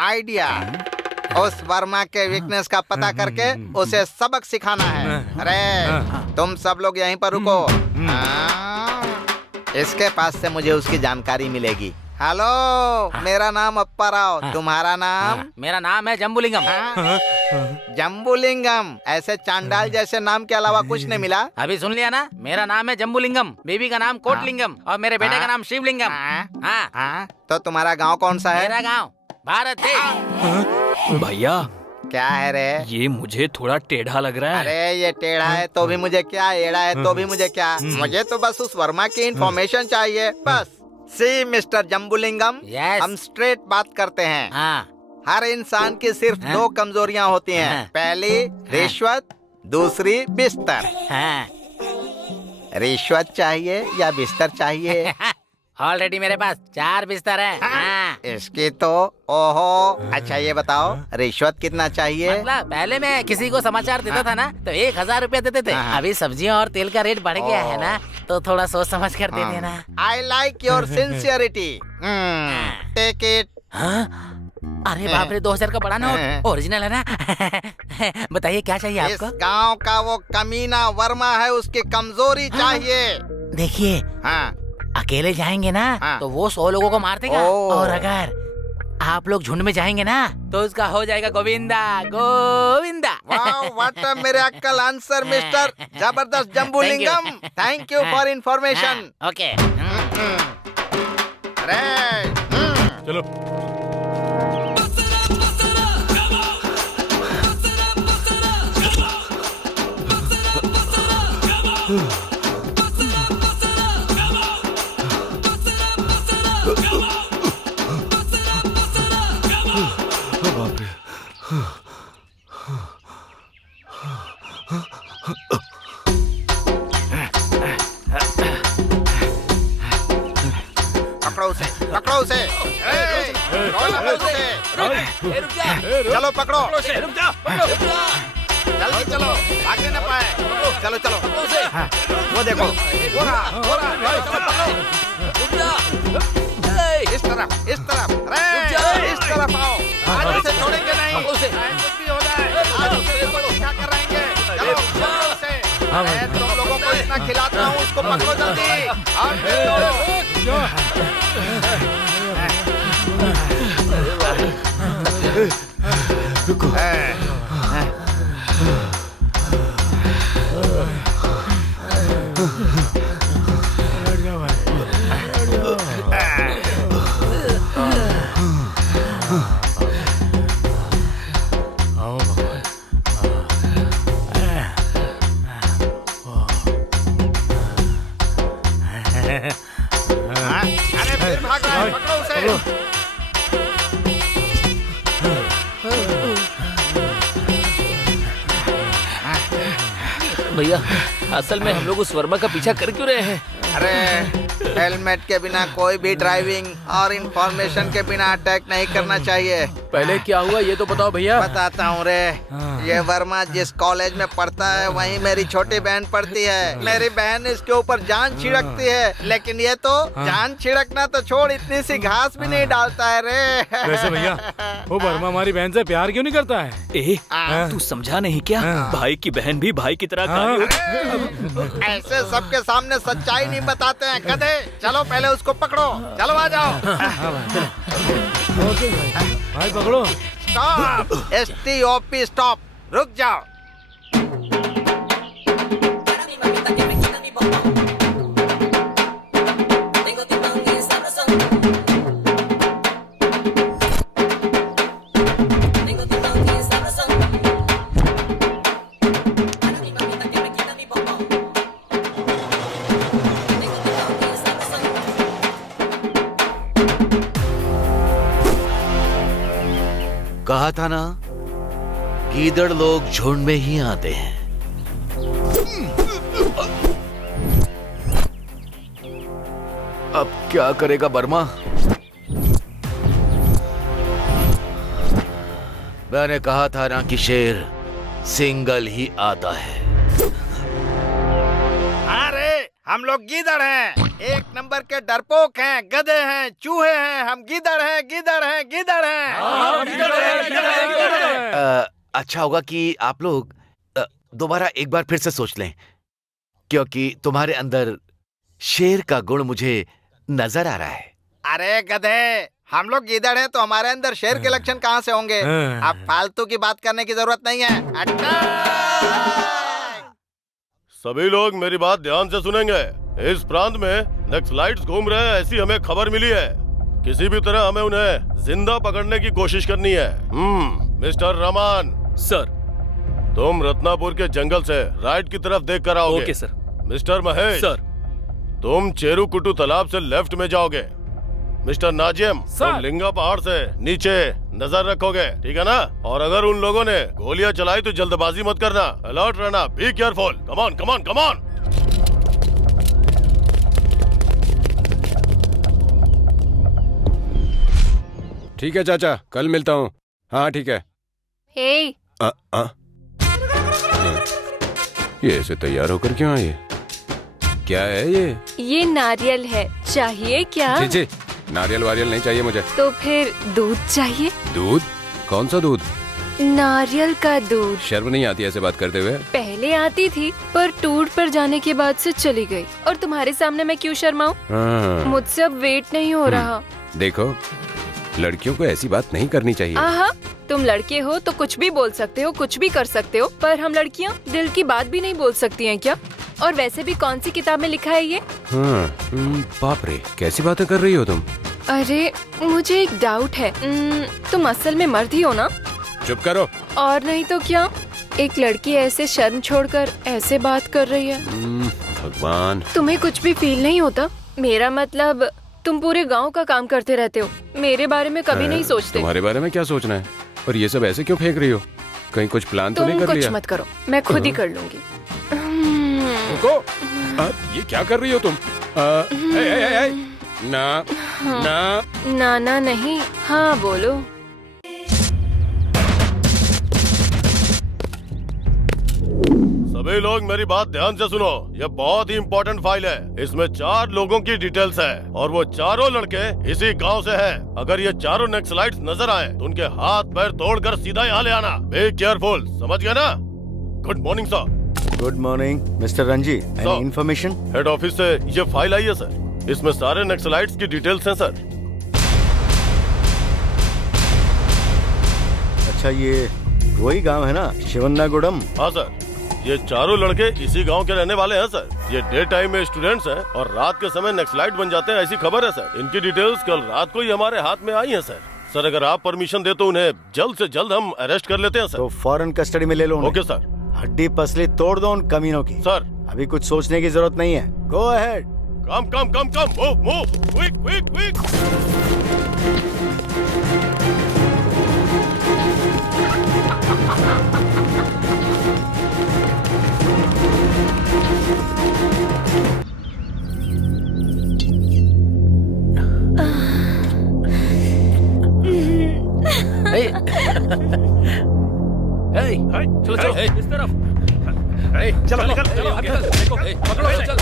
आइडिया, उस वर्मा के वीकनेस का पता करके उसे सबक सिखाना है। अरे तुम सब लोग यहीं पर रुको, इसके पास से मुझे उसकी जानकारी मिलेगी। हेलो, मेरा नाम अप्पा राव, तुम्हारा नाम? मेरा नाम है जम्बूलिंगम। जम्बूलिंगम, ऐसे चांडाल जैसे नाम के अलावा कुछ नहीं मिला? अभी सुन लिया ना, मेरा नाम है जम्बूलिंगम, बेबी का नाम कोटलिंगम और मेरे बेटे का नाम शिवलिंगम। हाँ। तो तुम्हारा गांव कौन सा है? मेरा गांव भारत देश। भैया क्या है रे? ये मुझे थोड़ा टेढ़ा लग रहा है। अरे ये टेढ़ा है तो भी मुझे क्या, एड़ा है तो भी मुझे क्या, मुझे तो बस उस वर्मा की इंफॉर्मेशन चाहिए बस। सी मिस्टर जम्बूलिंगम, हम स्ट्रेट बात करते हैं। हर इंसान की सिर्फ 2 कमजोरियां होती हैं। पहली रिश्वत, दूसरी बिस्तर। रिश्वत चाहिए या बिस्तर चाहिए? ऑलरेडी मेरे पास 4 बिस्तर है। इसकी तो ओहो। अच्छा ये बताओ, रिश्वत कितना चाहिए? मतलब पहले मैं किसी को समाचार देता था ना तो 1000 रुपया देते थे। अभी सब्जियों और तेल का रेट बढ़ गया है ना, तो थोड़ा सोच समझ कर दे देना। I like your sincerity, take it. अरे बाप रे, 2000 का बड़ा नोट, ओरिजिनल है ना? बताइए क्या चाहिए आपको? इस गांव का वो कमीना वर्मा है, उसकी कमजोरी चाहिए। देखिए, अकेले जाएंगे ना तो वो 100 लोगों को मार देगा, और अगर आप लोग झुंड में जाएंगे ना तो उसका हो जाएगा गोविंदा गोविंदा। वाह, what a miracle answer mister जबरदस्त Jambulingam. Thank you for information. Okay. अरे चलो। पकड़ो उसे। चलो पकड़ो, जल्दी चलो, भागने न पाए। चलो चलो, वो देखो, इस तरफ, इस तरफ आओ। आज उसे छोड़ेंगे नहीं, कुछ भी हो जाए, आज उसे को दिखा कर रहेंगे। चलो उसे, मैं तुम लोगों को इतना खिलाता हूँ, उसको पकड़ो जल्दी। रुको। अरे फिर भाग रहा है, पकड़ो उसे। भैया असल में हम लोग उस वर्मा का पीछा कर क्यों रहे हैं? अरे हेलमेट के बिना कोई भी ड्राइविंग और इंफॉर्मेशन के बिना अटैक नहीं करना चाहिए। पहले क्या हुआ ये तो बताओ भैया। बताता हूँ रे। ये वर्मा जिस कॉलेज में पढ़ता है वहीं मेरी छोटी बहन पढ़ती है। मेरी बहन इसके ऊपर जान छिड़कती है, लेकिन ये तो जान छिड़कना तो छोड़, इतनी सी घास भी नहीं डालता है रे। वैसे भैया वो वर्मा हमारी बहन से प्यार क्यों नहीं करता है? तू समझा नहीं क्या? भाई की बहन भी भाई की तरह ऐसे सबके सामने सच्चाई नहीं बताते हैं गधे। चलो पहले उसको पकड़ो, चलो आ जाओ। भाई पकड़ो। स्टॉप, STOP स्टॉप, रुक जाओ। कहा था ना, गीदड़ लोग झुंड में ही आते हैं। अब क्या करेगा बर्मा? मैंने कहा था ना कि शेर सिंगल ही आता है। अरे हम लोग गीदड़ हैं, एक नंबर के डरपोक हैं, गधे हैं, चूहे हैं, हम गीदड़ हैं, गीदड़ हैं, गीदड़ हैं। अच्छा होगा कि आप लोग दोबारा एक बार फिर से सोच लें, क्योंकि तुम्हारे अंदर शेर का गुण मुझे नजर आ रहा है। अरे गधे, हम लोग गीदड़ हैं तो हमारे अंदर शेर के लक्षण कहाँ से होंगे? अब फालतू की बात करने की जरूरत नहीं है। सभी लोग मेरी बात ध्यान से सुनेंगे। इस प्रांत में नक्सलाइट्स घूम रहे हैं, ऐसी हमें खबर मिली है। किसी भी तरह हमें उन्हें जिंदा पकड़ने की कोशिश करनी है। मिस्टर रमान सर, तुम रत्नापुर के जंगल से राइट की तरफ देख कर आओगे। Okay sir. Mister Mahesh sir, तुम चेरुकुटू तालाब से लेफ्ट में जाओगे। मिस्टर नाजिम तुम लिंगा पहाड़ से नीचे नजर रखोगे, ठीक है ना? और अगर उन लोगों ने गोलियां चलाई तो जल्दबाजी मत करना, अलर्ट रहना, be careful. Come on come on come on. ठीक है चाचा, कल मिलता हूँ। हाँ ठीक है। हे ये ऐसे तैयार होकर क्यों आई है? क्या है ये नारियल है, चाहिए क्या? जी जी, नारियल वारियल नहीं चाहिए मुझे। तो फिर दूध चाहिए? दूध? कौन सा दूध? नारियल का दूध। शर्म नहीं आती ऐसे बात करते हुए? पहले आती थी, पर टूर पर जाने के बाद से चली गई। और तुम्हारे सामने मैं क्यों शर्माऊं? मुझसे अब वेट नहीं हो रहा। देखो, लड़कियों को ऐसी बात नहीं करनी चाहिए। आहा, तुम लड़के हो तो कुछ भी बोल सकते हो, कुछ भी कर सकते हो, पर हम लड़कियाँ दिल की बात भी नहीं बोल सकती हैं क्या? और वैसे भी कौन सी किताब में लिखा है ये? बाप रे, कैसी बातें कर रही हो तुम? अरे मुझे एक डाउट है, तुम असल में मर्द ही हो ना? चुप करो। और नहीं तो क्या, एक लड़की ऐसे शर्म छोड़कर ऐसे बात कर रही है। भगवान, तुम्हें कुछ भी फील नहीं होता? मेरा मतलब तुम पूरे गांव का काम करते रहते हो, मेरे बारे में कभी नहीं सोचते। तुम्हारे बारे में क्या सोचना है? और ये सब ऐसे क्यों फेंक रही हो? कहीं कुछ प्लान तो नहीं कर लिया? कुछ मत करो, मैं खुद ही कर लूंगी। रुको, ये क्या कर रही हो तुम? ना ना ना ना नहीं, हाँ बोलो। सभी लोग मेरी बात ध्यान से सुनो, यह बहुत ही इम्पोर्टेंट फाइल है। इसमें 4 लोगों की डिटेल्स है और वो चारों लड़के इसी गांव से हैं। अगर ये चारों नक्सलाइट्स नजर आए तो उनके हाथ पैर तोड़कर सीधा यहाँ ले आना। बी केयरफुल, समझ गया ना? Good morning sir. Good morning mister Ranji, any information? Head office से ये फाइल आई है सर, इसमें सारे नक्सलाइट्स की डिटेल्स हैं सर। अच्छा, ये वही गांव है ना, शिवन्नागुडम? हाँ सर, ये चारों लड़के इसी गांव के रहने वाले हैं सर। ये डे टाइम में स्टूडेंट्स हैं और रात के समय नक्सलाइट बन जाते हैं, ऐसी खबर है सर। इनकी डिटेल्स कल रात को ही हमारे हाथ में आई हैं सर। सर अगर आप परमिशन दे तो उन्हें जल्द से जल्द हम अरेस्ट कर लेते हैं सर। तो फौरन कस्टडी में ले लो। Okay sir. हड्डी पसली तोड़ दो उन कमीनों की। सर अभी कुछ सोचने की जरूरत नहीं है, go ahead. Come come come come, move move, quick quick quick. चलो चलो इस तरफ। चलो निकल, चलो देखो, पकड़ो, चल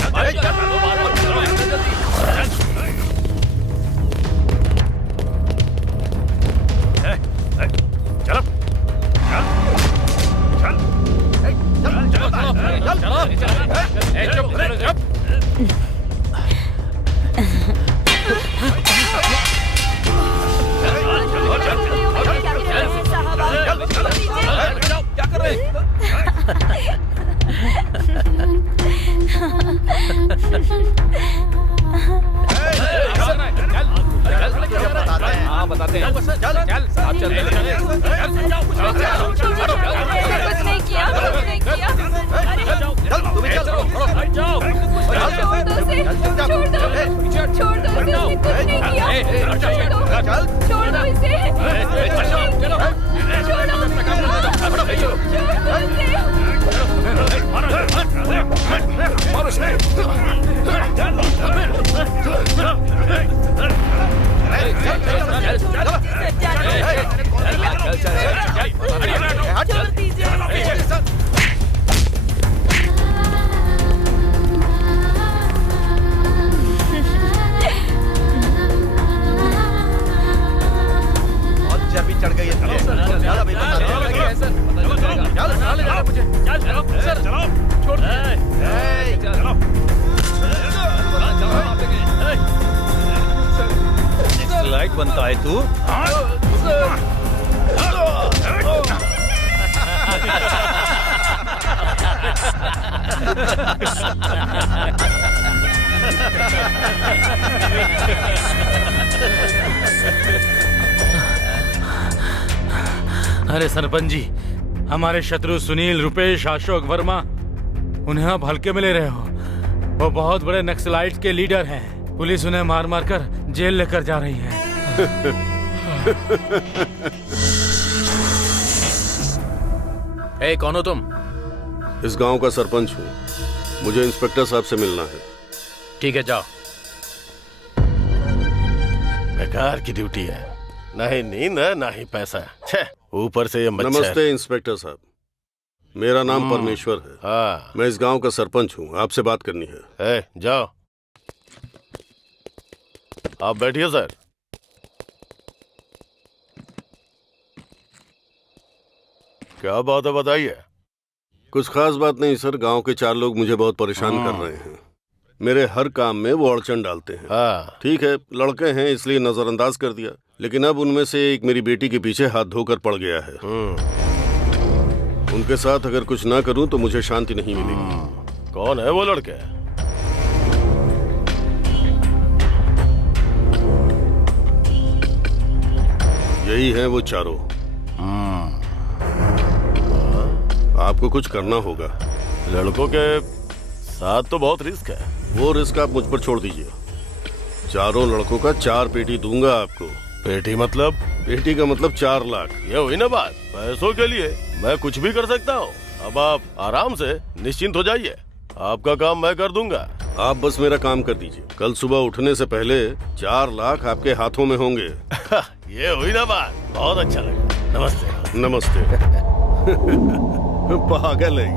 क्या कर रहे हैं? बताते हैं। चल चल आप चल कुछ नहीं किया, कुछ नहीं किया। चल तुम भी चल, जाओ। छोड़ दो इसे, छोड़ दो इसे, कुछ नहीं किया। छोड़ दो इसे। नक्सलाइट बनता है तू? अरे सरपंच जी, हमारे शत्रु सुनील, रुपेश, अशोक वर्मा, उन्हें आप हल्के में ले रहे हो। वो बहुत बड़े नक्सलाइट के लीडर हैं। पुलिस उन्हें मार मार कर जेल लेकर जा रही है। ए, कौन हो तुम? इस गांव का सरपंच हूँ। मुझे इंस्पेक्टर साहब से मिलना है। ठीक है, जाओ। बेकार की ड्यूटी है, ना ही नींद है ना ही पैसा। ऊपर से ये मच्छर। नमस्ते इंस्पेक्टर साहब, मेरा नाम परमेश्वर है। हाँ, मैं इस गांव का सरपंच हूँ, आपसे बात करनी है। जाओ, आप बैठिए सर। क्या बात है, बताइए। कुछ खास बात नहीं सर, गांव के 4 लोग मुझे बहुत परेशान कर रहे हैं। मेरे हर काम में वो अड़चन डालते हैं। हाँ। ठीक है, लड़के हैं इसलिए नजरअंदाज कर दिया, लेकिन अब उनमें से एक मेरी बेटी के पीछे हाथ धोकर पड़ गया है। उनके साथ अगर कुछ ना करूं तो मुझे शांति नहीं मिलेगी। कौन है वो लड़के? यही है वो चारों। आपको कुछ करना होगा। लड़कों के साथ तो बहुत रिस्क है। वो रिस्क आप मुझ पर छोड़ दीजिए। चारों लड़कों का 4 पेटी दूंगा आपको। पेटी मतलब? पेटी का मतलब 4 लाख। ये हुई ना बात। पैसों के लिए मैं कुछ भी कर सकता हूँ। अब आप आराम से निश्चिंत हो जाइए, आपका काम मैं कर दूंगा। आप बस मेरा काम कर दीजिए। कल सुबह उठने से पहले 4 लाख आपके हाथों में होंगे। ये हुई ना बात, बहुत अच्छा लगा। नमस्ते। नमस्ते। पागल है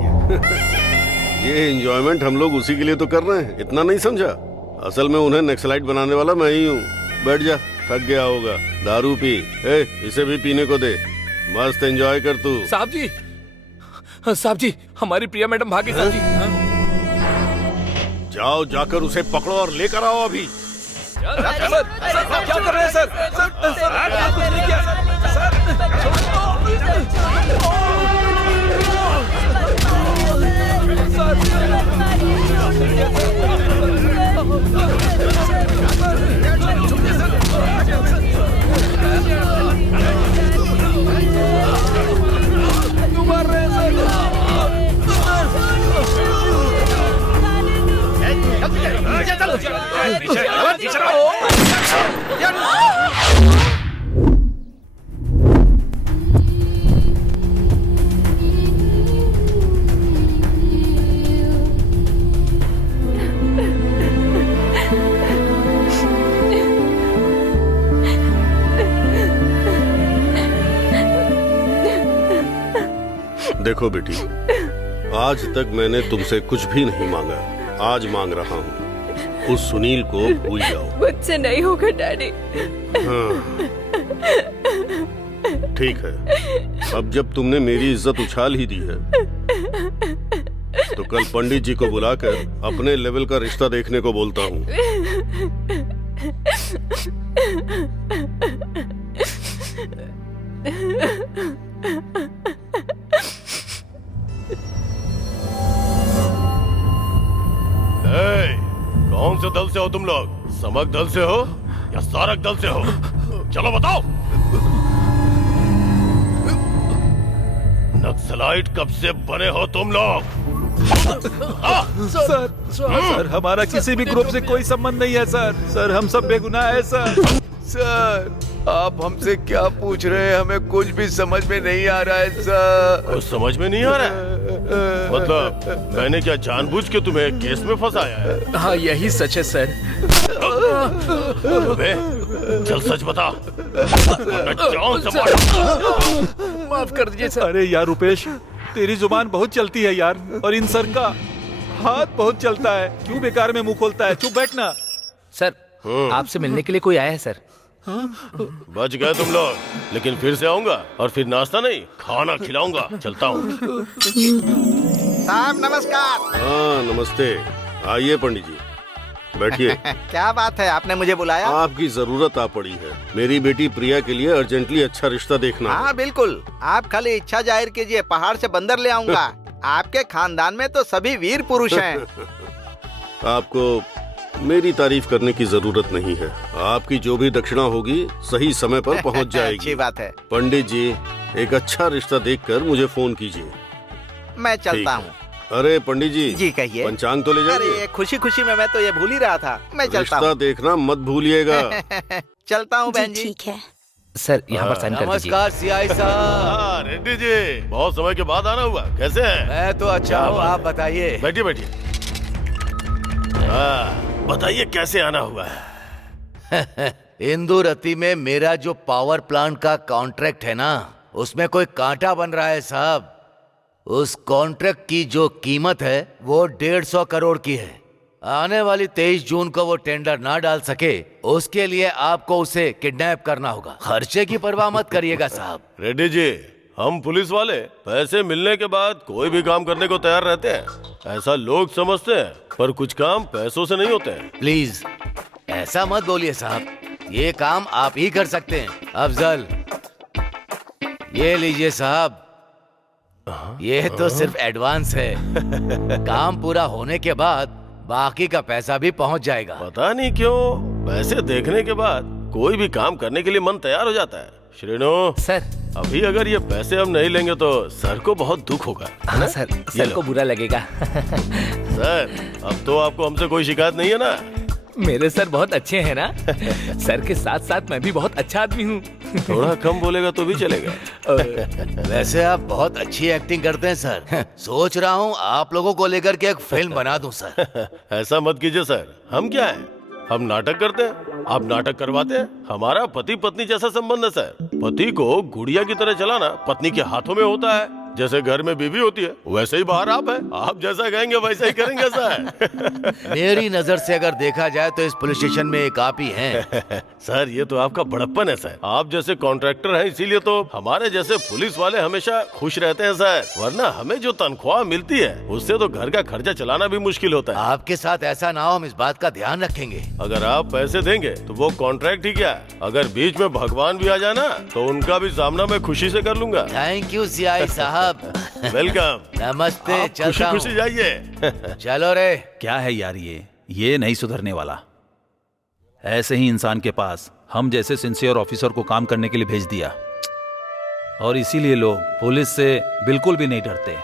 ये एंजॉयमेंट हम लोग उसी के लिए तो कर रहे हैं, इतना नहीं समझा? असल में उन्हें नक्सलाइट बनाने वाला मैं ही हूँ। बैठ जा, थक गया होगा। दारू पी। इसे भी पीने को दे। मस्त एंजॉय कर तू। साहब जी, हमारी प्रिया मैडम भागी साहब जी। जाओ, जाकर उसे पकड़ो और लेकर आओ अभी। क्या कर रहे हैं सर? कुछ नहीं किया देखो बेटी, आज तक मैंने तुमसे कुछ भी नहीं मांगा। आज मांग रहा हूँ, उस सुनील को भूल जाओ। मुझसे नहीं होगा डैडी। हाँ। ठीक है, अब जब तुमने मेरी इज्जत उछाल ही दी है तो कल पंडित जी को बुलाकर अपने लेवल का रिश्ता देखने को बोलता हूँ। कौन से दल से हो तुम लोग? समक दल से हो या सारक दल से हो? चलो बताओ। नक्सलाइट कब से बने हो तुम लोग? सर, हमारा किसी भी ग्रुप से कोई संबंध नहीं है सर। हम सब बेगुनाह है सर, आप हमसे क्या पूछ रहे हैं? हमें कुछ भी समझ में नहीं आ रहा है सर। कुछ समझ में नहीं आ रहा है? मतलब मैंने क्या जानबूझ के तुम्हें केस में फंसाया है? हाँ, यही सच है सर। अबे, चल सच बता। माफ कर दीजिए सर। अरे यार रुपेश, तेरी जुबान बहुत चलती है यार, और इन सर का हाथ बहुत चलता है। क्यों बेकार में मुंह खोलता है? चुप बैठना। सर, आपसे मिलने के लिए कोई आया है सर। बच गए तुम लोग, लेकिन फिर से आऊंगा और फिर नाश्ता नहीं, खाना खिलाऊंगा। चलता हूँ। साहब नमस्कार। हाँ नमस्ते, आइए पंडित जी। बैठिए। क्या बात है, आपने मुझे बुलाया? आपकी जरूरत आ पड़ी है। मेरी बेटी प्रिया के लिए अर्जेंटली अच्छा रिश्ता देखना है। हाँ बिल्कुल, आप खाली इच्छा जाहिर कीजिए, पहाड़ से बंदर ले आऊंगा। आपके खानदान में तो सभी वीर पुरुष हैं। आपको मेरी तारीफ करने की जरूरत नहीं है। आपकी जो भी दक्षिणा होगी सही समय पर पहुंच जाएगी। अच्छी बात है। पंडित जी, एक अच्छा रिश्ता देखकर मुझे फोन कीजिए। मैं चलता हूँ। अरे पंडित जी। जी कहिए। पंचांग तो ले जाइए। अरे खुशी खुशी में मैं तो ये भूल ही रहा था। मैं चलता रिश्ता हूँ। देखना मत भूलिएगा। चलता हूँ बहन जी। ठीक है। सर यहाँ पर साइन कर दीजिए। नमस्कार सीआई साहब। रेड्डी जी, बहुत समय के बाद आना हुआ, कैसे हैं? मैं तो अच्छा हूँ, आप बताइए। बैठिए बैठिए। बताइए कैसे आना हुआ है? इंदुरती में मेरा जो पावर प्लांट का कॉन्ट्रैक्ट है ना, उसमें कोई कांटा बन रहा है साहब। उस कॉन्ट्रैक्ट की जो कीमत है वो 150 करोड़ की है। आने वाली 23 जून को वो टेंडर ना डाल सके, उसके लिए आपको उसे किडनैप करना होगा। खर्चे की परवाह मत करिएगा साहब। रेड्डी जी, हम पुलिस वाले पैसे मिलने के बाद कोई भी काम करने को तैयार रहते हैं। ऐसा लोग समझते हैं, पर कुछ काम पैसों से नहीं होते हैं। प्लीज ऐसा मत बोलिए साहब, ये काम आप ही कर सकते हैं। अफजल, ये लीजिए साहब, ये तो सिर्फ एडवांस है। काम पूरा होने के बाद बाकी का पैसा भी पहुंच जाएगा। पता नहीं क्यों पैसे देखने के बाद कोई भी काम करने के लिए मन तैयार हो जाता है। श्रीनो सर, अभी अगर ये पैसे हम नहीं लेंगे तो सर को बहुत दुख होगा। हाँ सर को बुरा लगेगा। सर, अब तो आपको हमसे कोई शिकायत नहीं है ना? मेरे सर बहुत अच्छे हैं ना। सर के साथ साथ मैं भी बहुत अच्छा आदमी हूँ। थोड़ा कम बोलेगा तो भी चलेगा। वैसे आप बहुत अच्छी एक्टिंग करते हैं सर। सोच रहा हूँ आप लोगों को लेकर के एक फिल्म बना दूं सर। ऐसा मत कीजिए सर, हम क्या हैं? हम नाटक करते हैं, आप नाटक करवाते हैं। हमारा पति पत्नी जैसा संबंध है सर। पति को गुड़िया की तरह चलाना पत्नी के हाथों में होता है। जैसे घर में बीवी होती है, वैसे ही बाहर आप हैं। आप जैसा कहेंगे वैसा ही करेंगे सर। मेरी नजर से अगर देखा जाए तो इस पुलिस स्टेशन में एक आप ही हैं। सर, ये तो आपका बड़प्पन है सर। आप जैसे कॉन्ट्रैक्टर हैं, इसीलिए तो हमारे जैसे पुलिस वाले हमेशा खुश रहते हैं सर। वरना हमें जो तनख्वाह मिलती है उससे तो घर का खर्चा चलाना भी मुश्किल होता है। आपके साथ ऐसा ना हो, हम इस बात का ध्यान रखेंगे। अगर आप पैसे देंगे तो वो कॉन्ट्रैक्ट ही क्या, अगर बीच में भगवान भी आ जाना तो उनका भी सामना मैं खुशी से कर लूंगा। थैंक यू सीआई साहब। वेलकम। नमस्ते। खुशी खुशी जाइए। चलो रे। क्या है यार, ये नहीं सुधरने वाला। ऐसे ही इंसान के पास हम जैसे सिंसियर ऑफिसर को काम करने के लिए भेज दिया, और इसीलिए लोग पुलिस से बिल्कुल भी नहीं डरते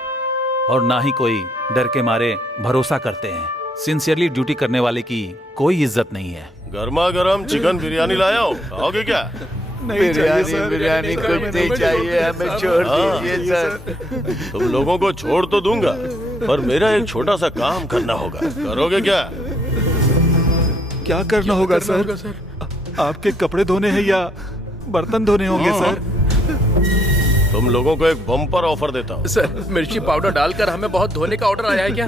और ना ही कोई डर के मारे भरोसा करते हैं। सिंसियरली ड्यूटी करने वाले की कोई इज्जत नहीं है। गर्मा गर्म चिकन बिरयानी लाया हूँ, खाओगे क्या? बिरयानी कुत्ते चाहिए, हमें छोड़ दीजिए सर। तुम लोगों को छोड़ तो दूंगा, पर मेरा एक छोटा सा काम करना होगा। करोगे क्या? क्या करना होगा सर? आपके कपड़े धोने हैं या बर्तन धोने होंगे सर? तुम लोगों को एक बम्पर ऑफर देता हूँ। सर, मिर्ची पाउडर डालकर हमें बहुत धोने का ऑर्डर आया है क्या?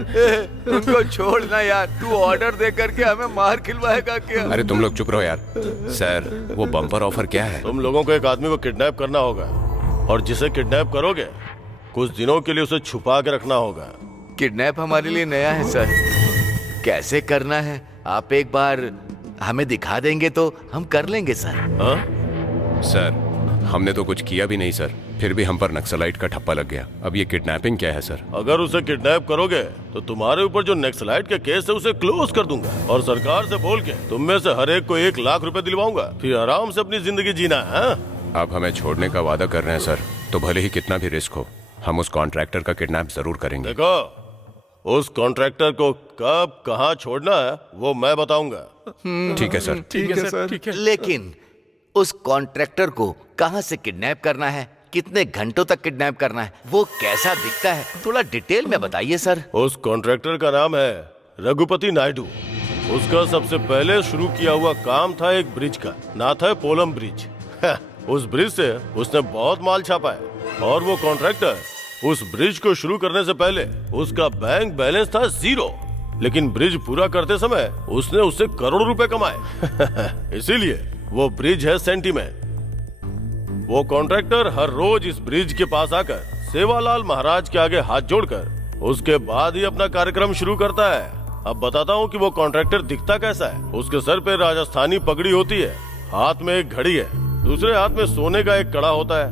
उनको छोड़ना यार, तू ऑर्डर दे करके हमें मार खिलवाएगा क्या? अरे तुम लोग चुप रहो यार। सर, वो बम्पर ऑफर क्या है? तुम लोगों को एक आदमी को किडनैप करना होगा, और जिसे किडनैप करोगे कुछ दिनों के लिए उसे छुपा के रखना होगा। किडनैप हमारे लिए नया है सर, कैसे करना है आप एक बार हमें दिखा देंगे तो हम कर लेंगे सर। सर, हमने तो कुछ किया भी नहीं सर, फिर भी हम पर नक्सलाइट का ठप्पा लग गया। अब ये किडनैपिंग क्या है सर? अगर उसे किडनैप करोगे तो तुम्हारे ऊपर जो नक्सलाइट का केस है उसे क्लोज कर दूंगा, और सरकार से बोल के तुम में से हर एक को 1 लाख रुपए दिलवाऊंगा। फिर आराम से अपनी जिंदगी जीना है। आप हमें छोड़ने का वादा कर रहे हैं सर, तो भले ही कितना भी रिस्क हो, हम उस कॉन्ट्रैक्टर का किडनैप जरूर करेंगे। देखो, उस कॉन्ट्रैक्टर को कब कहाँ छोड़ना है वो मैं बताऊंगा। ठीक है सर। ठीक है सर, ठीक है। लेकिन उस कॉन्ट्रैक्टर को कहां से किडनैप करना है, कितने घंटों तक किडनैप करना है, वो कैसा दिखता है, थोड़ा डिटेल में बताइए सर। उस कॉन्ट्रैक्टर का नाम है रघुपति नायडू। उसका सबसे पहले शुरू किया हुआ काम था एक ब्रिज का, ना था पोलम ब्रिज। उस ब्रिज से उसने बहुत माल छापा है, और वो कॉन्ट्रैक्टर उस ब्रिज को शुरू करने से पहले उसका बैंक बैलेंस था 0, लेकिन ब्रिज पूरा करते समय उसने उससे करोड़ों रुपए कमाए। इसीलिए वो ब्रिज है सेंटीमेंट। वो कॉन्ट्रैक्टर हर रोज इस ब्रिज के पास आकर सेवालाल महाराज के आगे हाथ जोड़कर उसके बाद ही अपना कार्यक्रम शुरू करता है। अब बताता हूँ कि वो कॉन्ट्रैक्टर दिखता कैसा है। उसके सर पे राजस्थानी पगड़ी होती है, हाथ में एक घड़ी है, दूसरे हाथ में सोने का एक कड़ा होता है,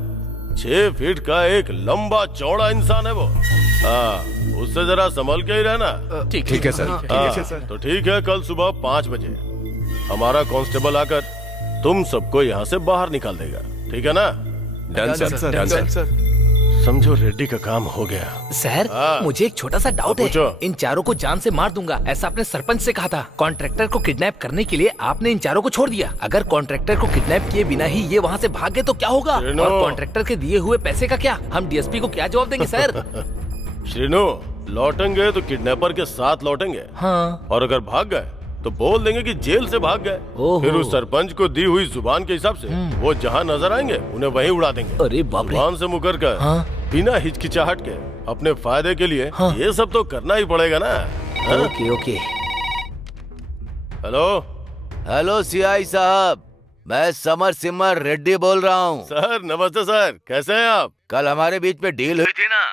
6 फीट का एक लंबा चौड़ा इंसान है वो। हाँ, उससे जरा संभल के ही रहना। ठीक है सर। तो ठीक है, कल सुबह 5 बजे हमारा कांस्टेबल आकर तुम सबको यहाँ से बाहर निकाल देगा, ठीक है ना? Done sir. समझो रेड्डी का काम हो गया। सर, मुझे एक छोटा सा डाउट है। इन चारों को जान से मार दूंगा ऐसा आपने सरपंच से कहा था। कॉन्ट्रैक्टर को किडनैप करने के लिए आपने इन चारों को छोड़ दिया। अगर कॉन्ट्रैक्टर को किडनैप किए बिना ही ये वहाँ से भाग गए तो क्या होगा? और कॉन्ट्रैक्टर के दिए हुए पैसे का क्या? हम डीएसपी को क्या जवाब देंगे सर? श्रीनु, लौटेंगे तो किडनैपर के साथ लौटेंगे। हाँ। और अगर भाग गए तो बोल देंगे कि जेल से भाग गए। फिर उस सरपंच को दी हुई जुबान के हिसाब से वो जहाँ नजर आएंगे उन्हें वहीं उड़ा देंगे। अरे बाप रे। जुबान से मुकर कर बिना हिचकिचाहट के अपने फायदे के लिए ये सब तो करना ही पड़ेगा ना। ओके। हेलो सीआई साहब, मैं समर सिमर रेड्डी बोल रहा हूँ। सर नमस्ते सर, कैसे हैं आप? कल हमारे बीच में डील हुई थी ना,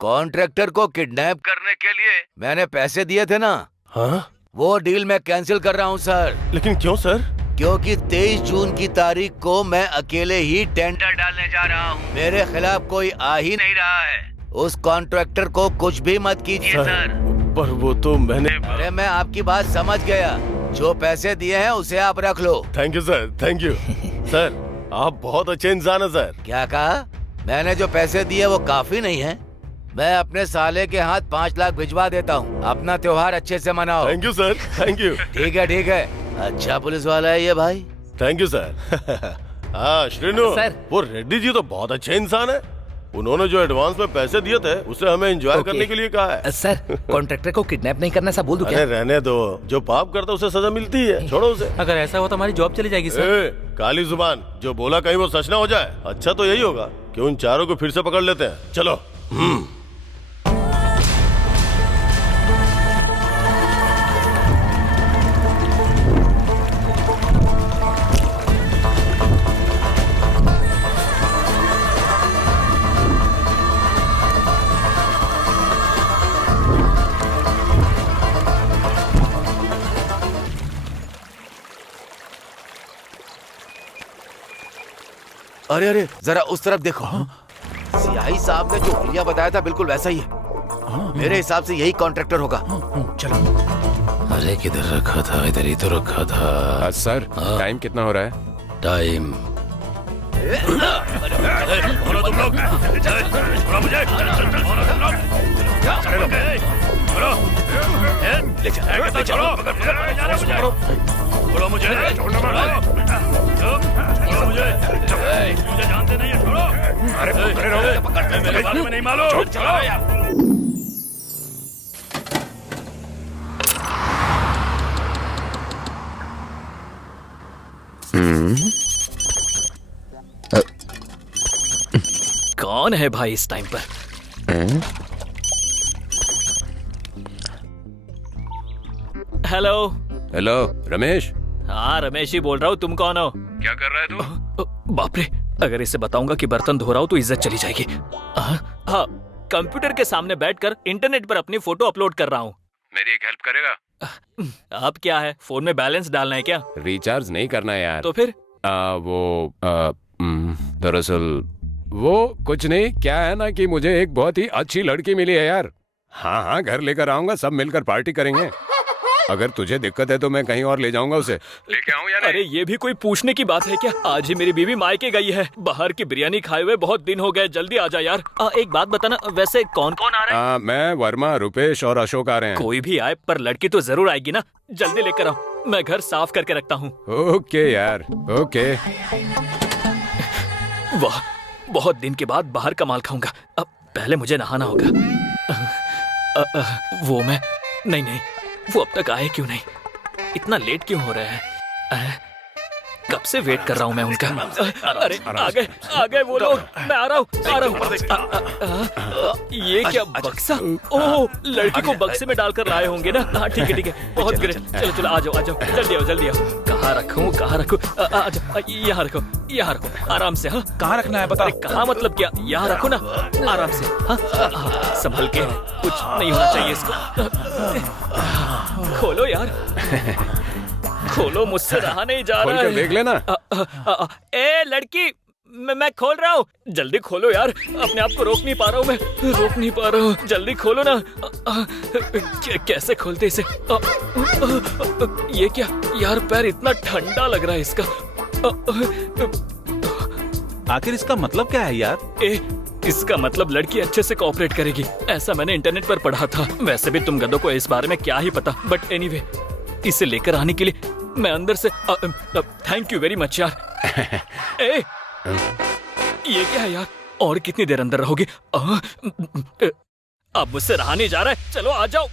कॉन्ट्रैक्टर को किडनैप करने के लिए मैंने पैसे दिए थे ना। हाँ? वो डील मैं कैंसिल कर रहा हूँ सर। लेकिन क्यों सर? क्योंकि 23 जून की तारीख को मैं अकेले ही टेंडर डालने जा रहा हूँ। मेरे खिलाफ कोई आ ही नहीं रहा है। उस कॉन्ट्रैक्टर को कुछ भी मत कीजिए सर। पर वो तो मैंने। अरे मैं आपकी बात समझ गया, जो पैसे दिए हैं उसे आप रख लो। Thank you sir, thank you. Sir आप बहुत अच्छे इंसान हैं सर। क्या कहा? मैंने जो पैसे दिए वो काफी नहीं है। मैं अपने साले के हाथ 5 लाख भिजवा देता हूँ। अपना त्योहार अच्छे से मनाओ। Thank you sir, thank you. ठीक है। अच्छा पुलिस वाला है ये भाई। Thank you sir. हाँ श्रीनु सर, वो रेड्डी जी तो बहुत अच्छे इंसान है। उन्होंने जो एडवांस में पैसे दिए थे उसे हमें एंजॉय करने के लिए कहा है। सर, कॉन्ट्रैक्टर को किडनैप नहीं करना ऐसा बोल दूं क्या? अरे रहने दो, जो पाप करता है उसे सजा मिलती है, छोड़ो उसे। अगर ऐसा हो तो हमारी जॉब चली जाएगी सर। काली जुबान, जो बोला कहीं वो सच ना हो जाए। अच्छा तो यही होगा कि उन चारों को फिर से पकड़ लेते हैं। चलो। अरे जरा उस तरफ देखो। सीआई साहब ने जो हुलिया बताया था बिल्कुल वैसा ही है। मेरे हिसाब से यही कॉन्ट्रैक्टर होगा। चलो। अरे किधर रखा था? इधर ही तो रखा था। सर टाइम कितना हो रहा है? टाइम मुझे जानते नहीं है, छोड़ो। अरे पकड़े रहो, मेरे बारे में नहीं मालूम। चलो यार। कौन है भाई इस टाइम पर? हेलो रमेश। हाँ रमेश ही बोल रहा हूँ। तुम कौन हो? क्या कर रहा है तू? बाप रे, अगर इसे बताऊंगा कि बर्तन धो रहा हूँ तो इज्जत चली जाएगी। हाँ, कंप्यूटर के सामने बैठकर इंटरनेट पर अपनी फोटो अपलोड कर रहा हूँ। मेरी एक हेल्प करेगा? अब क्या है, फोन में बैलेंस डालना है क्या? रिचार्ज नहीं करना है यार। तो फिर? दरअसल वो कुछ नहीं, क्या है ना कि मुझे एक बहुत ही अच्छी लड़की मिली है यार। हाँ घर लेकर आऊंगा, सब मिलकर पार्टी करेंगे। अगर तुझे दिक्कत है तो मैं कहीं और ले जाऊंगा उसे। लेके आऊं या नहीं? अरे ये भी कोई पूछने की बात है क्या? आज ही मेरी बीवी मायके गई है। बाहर की बिरयानी खाए हुए बहुत दिन हो गए, जल्दी आ जा यार। एक बात बताना, वैसे कौन कौन आ रहा है? मैं, वर्मा, रुपेश और अशोक आ रहे हैं। कोई भी आए पर लड़की तो जरूर आएगी ना। जल्दी लेकर आओ, मैं घर साफ करके रखता हूँ। ओके यार, ओके। वाह, बहुत दिन के बाद बाहर का माल खाऊंगा। अब पहले मुझे नहाना होगा। वो मैं नहीं, वो अब तक आए क्यों नहीं? इतना लेट क्यों हो रहा है? कब से वेट कर रहा हूँ मैं उनका। अरे आ गए वो लोग। मैं आ रहा हूँ। ये क्या बक्सा? ओह, लड़की को बक्से में डालकर लाए होंगे ना। हाँ ठीक है, बहुत ग्रेट। चलो आ जाओ, जल्दी आओ। कहाँ रखूँ? आ जाओ, यहाँ रखो आराम से। हाँ कहाँ रखना है बता? कहाँ मतलब क्या? यहाँ रखो ना, आराम से। हाँ संभल के, कुछ नहीं होना चाहिए इसको। खोलो यार, खोलो, मुझसे रहा नहीं जा खोल रहा कर है। देख लेना। ए लड़की, मैं खोल रहा हूँ, जल्दी खोलो यार, अपने आप को रोक नहीं पा रहा हूँ, मैं रोक नहीं पा रहा हूँ, जल्दी खोलो ना। कैसे खोलते इसे? ये क्या यार, पैर इतना ठंडा लग रहा है इसका। आखिर इसका मतलब क्या है यार? इसका मतलब लड़की अच्छे से कोऑपरेट करेगी, ऐसा मैंने इंटरनेट पर पढ़ा था। वैसे भी तुम गधों को इस बारे में क्या ही पता, बट एनीवे, इसे लेकर आने के लिए मैं अंदर से थैंक यू वेरी मच यार। ये क्या है यार, और कितनी देर अंदर रहोगे? अब मुझसे रहा नहीं जा रहा है, चलो आ जाओ।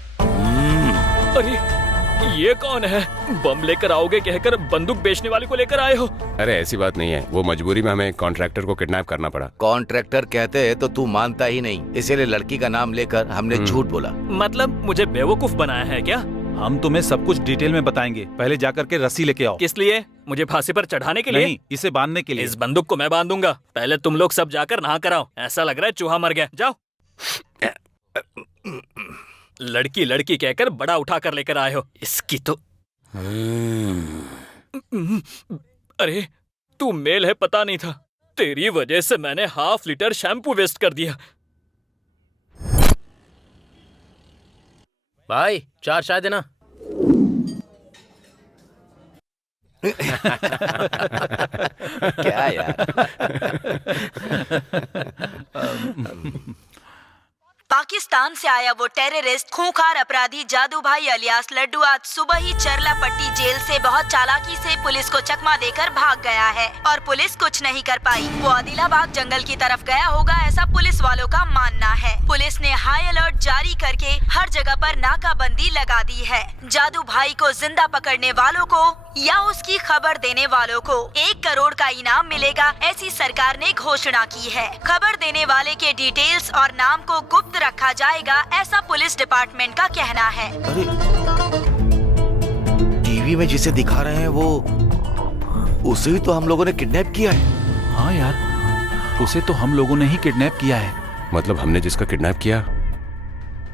अरे ये कौन है? बम लेकर आओगे कहकर बंदूक बेचने वाले को लेकर आए हो? अरे ऐसी बात नहीं है, वो मजबूरी में हमें कॉन्ट्रैक्टर को किडनैप करना पड़ा। कॉन्ट्रैक्टर कहते हैं तो तू मानता ही नहीं, इसीलिए लड़की का नाम लेकर हमने झूठ बोला। मतलब मुझे बेवकूफ बनाया है क्या? हम तुम्हें सब कुछ डिटेल में बताएंगे, पहले जाकर के रस्सी लेके आओ। किस लिए? मुझे फांसी पर चढ़ाने के लिए? नहीं, इसे बांधने के लिए। इस बंदूक को मैं बांधूंगा, पहले तुम लोग सब जाकर नहा कराओ, ऐसा लग रहा है चूहा मर गया। जाओ। लड़की लड़की कहकर बड़ा उठा कर लेकर आए हो, इसकी तो। अरे तू मेल है पता नहीं था, तेरी वजह से मैंने ½ लीटर शैम्पू वेस्ट कर दिया। भाई 4 चाय देना। क्या यार? पाकिस्तान से आया वो टेररिस्ट खूंखार अपराधी जादू भाई अलियास लड्डू आज सुबह ही चरलापट्टी जेल से बहुत चालाकी से पुलिस को चकमा देकर भाग गया है और पुलिस कुछ नहीं कर पाई। वो आदिलाबाद जंगल की तरफ गया होगा, ऐसा पुलिस वालों का मानना है। पुलिस ने हाई अलर्ट जारी करके हर जगह पर नाकाबंदी लगा दी है। जादू भाई को जिंदा पकड़ने वालों को या उसकी खबर देने वालों को 1 करोड़ का इनाम मिलेगा, ऐसी सरकार ने घोषणा की है। खबर देने वाले के डिटेल्स और नाम को गुप्त रखा जाएगा, ऐसा पुलिस डिपार्टमेंट का कहना है। अरे टीवी में जिसे दिखा रहे हैं वो उसे ही तो हम लोगों ने किडनैप किया है। हाँ यार, उसे तो हम लोगों ने ही किडनैप किया है। मतलब हमने जिसका किडनैप किया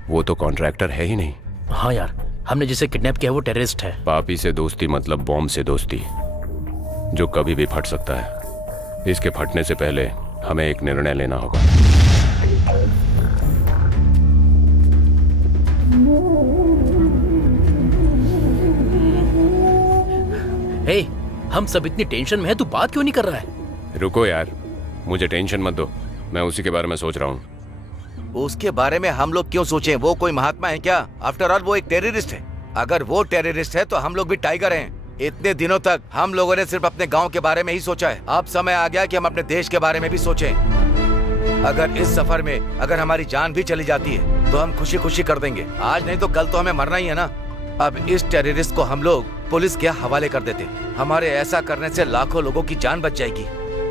वो तो कॉन्ट्रैक्टर है ही नहीं। हाँ यार, हमने जिसे किडनैप किया वो टेररिस्ट है। पापी से दोस्ती मतलब बॉम्ब से दोस्ती, जो कभी भी फट सकता है। इसके फटने से पहले हमें एक निर्णय लेना होगा। हे, हम सब इतनी टेंशन में है, तू बात क्यों नहीं कर रहा है? रुको यार, मुझे टेंशन मत दो, मैं उसी के बारे में सोच रहा हूँ। उसके बारे में हम लोग क्यों सोचें? वो कोई महात्मा है क्या? आफ्टर ऑल वो एक टेररिस्ट है। अगर वो टेररिस्ट है तो हम लोग भी टाइगर हैं। इतने दिनों तक हम लोगों ने सिर्फ अपने गांव के बारे में ही सोचा है, अब समय आ गया कि हम अपने देश के बारे में भी सोचें। अगर इस सफर में अगर हमारी जान भी चली जाती है तो हम खुशी खुशी कर देंगे, आज नहीं तो कल तो हमें मरना ही है ना। अब इस टेररिस्ट को हम लोग पुलिस के हवाले कर देते, हमारे ऐसा करने से लाखों लोगों की जान बच जाएगी।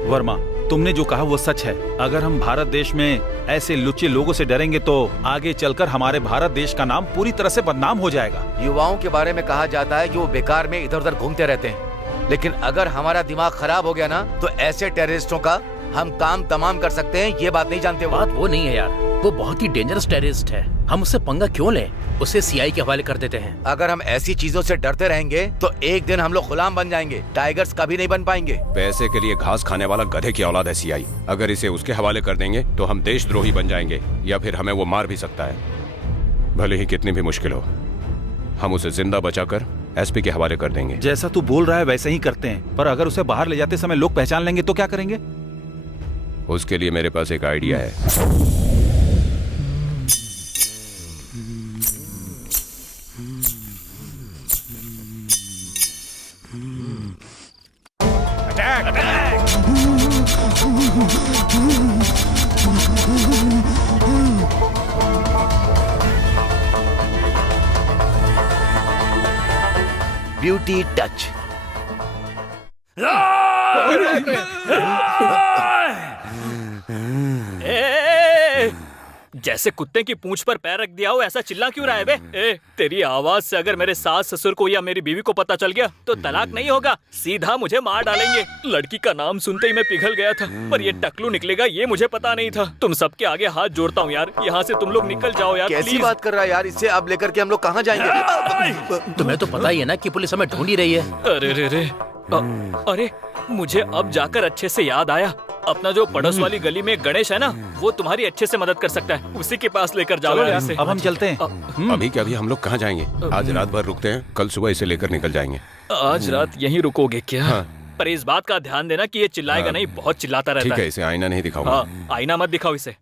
वर्मा, तुमने जो कहा वो सच है। अगर हम भारत देश में ऐसे लुच्चे लोगों से डरेंगे तो आगे चलकर हमारे भारत देश का नाम पूरी तरह से बदनाम हो जाएगा। युवाओं के बारे में कहा जाता है कि वो बेकार में इधर उधर घूमते रहते हैं, लेकिन अगर हमारा दिमाग खराब हो गया ना तो ऐसे टेररिस्टों का हम काम तमाम कर सकते हैं। ये बात नहीं जानते हो? बात वो नहीं है यार, वो बहुत ही डेंजरस टेररिस्ट है, हम उससे पंगा क्यों लें? उसे सीआई के हवाले कर देते हैं। अगर हम ऐसी चीजों से डरते रहेंगे तो एक दिन हम लोग गुलाम बन जाएंगे, टाइगर्स कभी नहीं बन पाएंगे। पैसे के लिए घास खाने वाला गधे की औलाद है सीआई। अगर इसे उसके हवाले कर देंगे तो हम देशद्रोही बन जाएंगे, या फिर हमें वो मार भी सकता है। भले ही कितनी भी मुश्किल हो, हम उसे जिंदा बचाकर एसपी के हवाले कर देंगे। जैसा तू बोल रहा है वैसे ही करते हैं, पर अगर उसे बाहर ले जाते समय लोग पहचान लेंगे तो क्या करेंगे? उसके लिए मेरे पास एक आइडिया है। Beauty touch. जैसे कुत्ते की पूंछ पर पैर रख दिया हो ऐसा चिल्ला क्यों रहा है बे? ए, तेरी आवाज से अगर मेरे सास ससुर को या मेरी बीवी को पता चल गया तो तलाक नहीं होगा, सीधा मुझे मार डालेंगे। लड़की का नाम सुनते ही मैं पिघल गया था, पर ये टकलू निकलेगा ये मुझे पता नहीं था। तुम सबके आगे हाथ जोड़ता हूँ यार, यहाँ से तुम लोग निकल जाओ यार। कैसी बात कर रहा है यार, इससे अब लेकर के हम लोग कहाँ जाएंगे? तुम्हें तो पता ही है ना कि पुलिस हमें ढूंढ ही रही है। अरे रे रे, अरे मुझे अब जाकर अच्छे से याद आया, अपना जो पड़ोस वाली गली में गणेश है ना, वो तुम्हारी अच्छे से मदद कर सकता है, उसी के पास लेकर जाओ यार इसे। अब हम चलते हैं। अभी क्या, अभी हम लोग कहाँ जाएंगे? आज रात भर रुकते हैं, कल सुबह इसे लेकर निकल जाएंगे। आज रात यहीं रुकोगे क्या? हाँ। पर इस बात का ध्यान देना कि ये चिल्लाएगा नहीं, बहुत चिल्लाता रहता है। ठीक है, इसे आईना नहीं दिखाऊंगा। हाँ, आईना मत दिखाओ इसे।